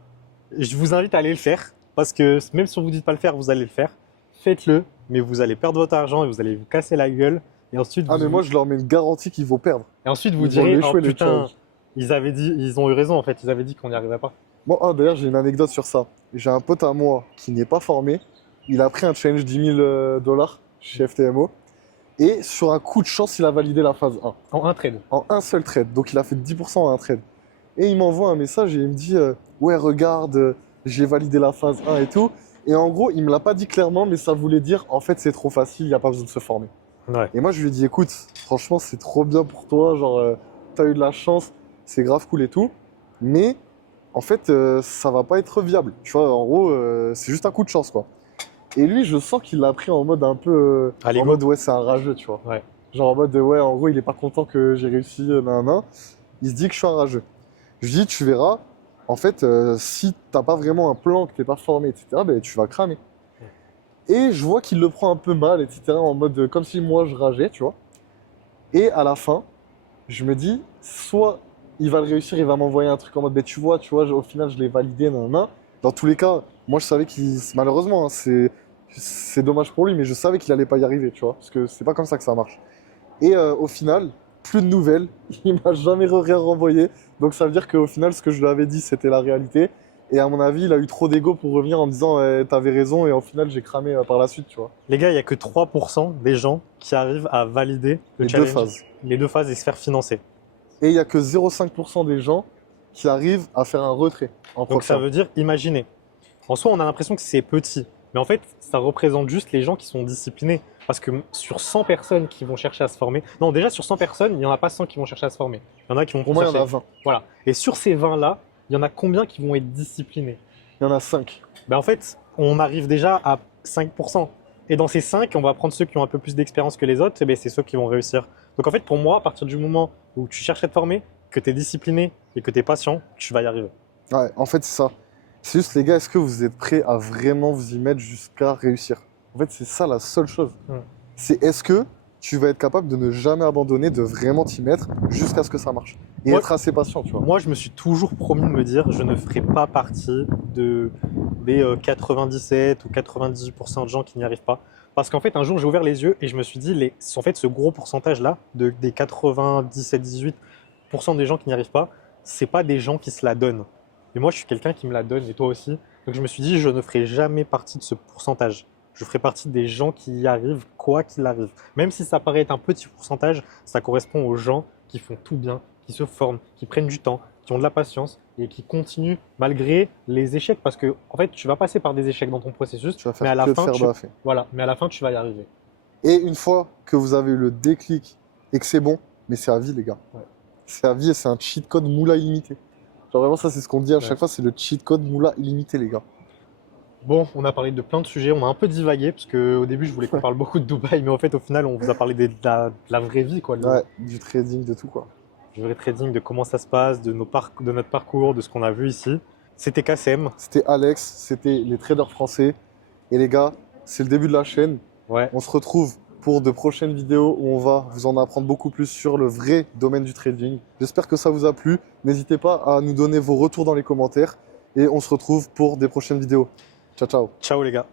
Je vous invite à aller le faire. Parce que même si on vous dit de pas le faire, vous allez le faire. Faites-le, mais vous allez perdre votre argent et vous allez vous casser la gueule. Et ensuite, Ah, mais moi, je leur mets une garantie qu'ils vont perdre. et ensuite vous Ils vont direz, oh l'échouer, les putain, challenges. ils ont eu raison en fait. Ils avaient dit qu'on n'y arriverait pas. Moi, d'ailleurs, j'ai une anecdote sur ça. J'ai un pote à moi qui n'est pas formé. Il a pris un challenge 10 000 dollars chez FTMO. Et sur un coup de chance, il a validé la phase 1. En un trade. En un seul trade. Donc, il a fait 10% en un trade. Et il m'envoie un message et il me dit ouais, regarde, j'ai validé la phase 1 et tout. Et en gros, il me l'a pas dit clairement, mais ça voulait dire en fait, c'est trop facile, il n'y a pas besoin de se former. Ouais. Et moi, je lui ai dit écoute, franchement, c'est trop bien pour toi. Genre, t'as eu de la chance, c'est grave cool et tout. Mais en fait, ça va pas être viable. Tu vois, en gros, c'est juste un coup de chance, quoi. Et lui, je sens qu'il l'a pris en mode un peu. À En l'ego. mode ouais, c'est un rageux, tu vois. Ouais. Genre en mode ouais, en gros, il est pas content que j'ai réussi, nan. Il se dit que je suis un rageux. Je lui dis, tu verras, en fait, si t'as pas vraiment un plan, que t'es pas formé, etc., ben, tu vas cramer. Et je vois qu'il le prend un peu mal, etc., en mode comme si moi je rageais, tu vois. Et à la fin, je me dis, soit il va le réussir, il va m'envoyer un truc en mode, ben, tu vois, au final, je l'ai validé, nan. Dans tous les cas, moi, je savais qu'il. Malheureusement, hein, c'est dommage pour lui, mais je savais qu'il allait pas y arriver, tu vois, parce que c'est pas comme ça que ça marche. Et au final, plus de nouvelles, il m'a jamais rien renvoyé. Donc ça veut dire qu'au final, ce que je lui avais dit, c'était la réalité. Et à mon avis, il a eu trop d'ego pour revenir en me disant t'avais raison, et au final, j'ai cramé par la suite, tu vois. Les gars, il n'y a que 3% des gens qui arrivent à valider le Les challenge. 2 phases. Les 2 phases et se faire financer. Et il y a que 0,5% des gens qui arrivent à faire un retrait en Donc propre ça firme. veut dire, imaginez. En soi, on a l'impression que c'est petit. Mais en fait, ça représente juste les gens qui sont disciplinés. Parce que sur 100 personnes qui vont chercher à se former. Non, déjà sur 100 personnes, il n'y en a pas 100 qui vont chercher à se former. Il y en a qui vont Pour moi, il y en a chercher. 20. Voilà. Et sur ces 20-là, il y en a combien qui vont être disciplinés? Il y en a 5. Ben en fait, on arrive déjà à 5%. Et dans ces 5, on va prendre ceux qui ont un peu plus d'expérience que les autres, et ben c'est ceux qui vont réussir. Donc en fait, pour moi, à partir du moment où tu cherches à te former, que tu es discipliné et que tu es patient, tu vas y arriver. Ouais, en fait, c'est ça. C'est juste, les gars, est-ce que vous êtes prêts à vraiment vous y mettre jusqu'à réussir? En fait, c'est ça la seule chose. Mm. C'est est-ce que tu vas être capable de ne jamais abandonner, de vraiment t'y mettre jusqu'à ce que ça marche. Et Ouais. être assez patient, tu vois. Moi, je me suis toujours promis de me dire, je ne ferai pas partie des 97 ou 98% de gens qui n'y arrivent pas. Parce qu'en fait, un jour, j'ai ouvert les yeux et je me suis dit, en fait, ce gros pourcentage-là, des 97-18% des gens qui n'y arrivent pas, c'est pas des gens qui se la donnent. Et moi, je suis quelqu'un qui me la donne, et toi aussi. Donc, je me suis dit, je ne ferai jamais partie de ce pourcentage. Je ferai partie des gens qui y arrivent, quoi qu'il arrive. Même si ça paraît être un petit pourcentage, ça correspond aux gens qui font tout bien, qui se forment, qui prennent du temps, qui ont de la patience et qui continuent malgré les échecs. Parce que, en fait, tu vas passer par des échecs dans ton processus, Tu vas mais à faire la que de fin, faire baffer. voilà, mais à la fin, tu vas y arriver. Et une fois que vous avez eu le déclic et que c'est bon, mais c'est à vie, les gars. Ouais. C'est à vie et c'est un cheat code moula illimité. Genre vraiment, ça, c'est ce qu'on dit à chaque Ouais. fois, c'est le cheat code moula illimité, les gars. Bon, on a parlé de plein de sujets, on a un peu divagué, parce qu'au début, je voulais qu'on parle beaucoup de Dubaï, mais en fait, au final, on vous a parlé de la vraie vie, quoi, Ouais, du trading, de tout, quoi. du vrai trading, de comment ça se passe, de notre parcours, de ce qu'on a vu ici. C'était KSM. C'était Alex, c'était les traders français. Et les gars, c'est le début de la chaîne. Ouais, On se retrouve pour de prochaines vidéos où on va vous en apprendre beaucoup plus sur le vrai domaine du trading. J'espère que ça vous a plu. N'hésitez pas à nous donner vos retours dans les commentaires. Et on se retrouve pour des prochaines vidéos. Ciao, ciao. ciao les gars.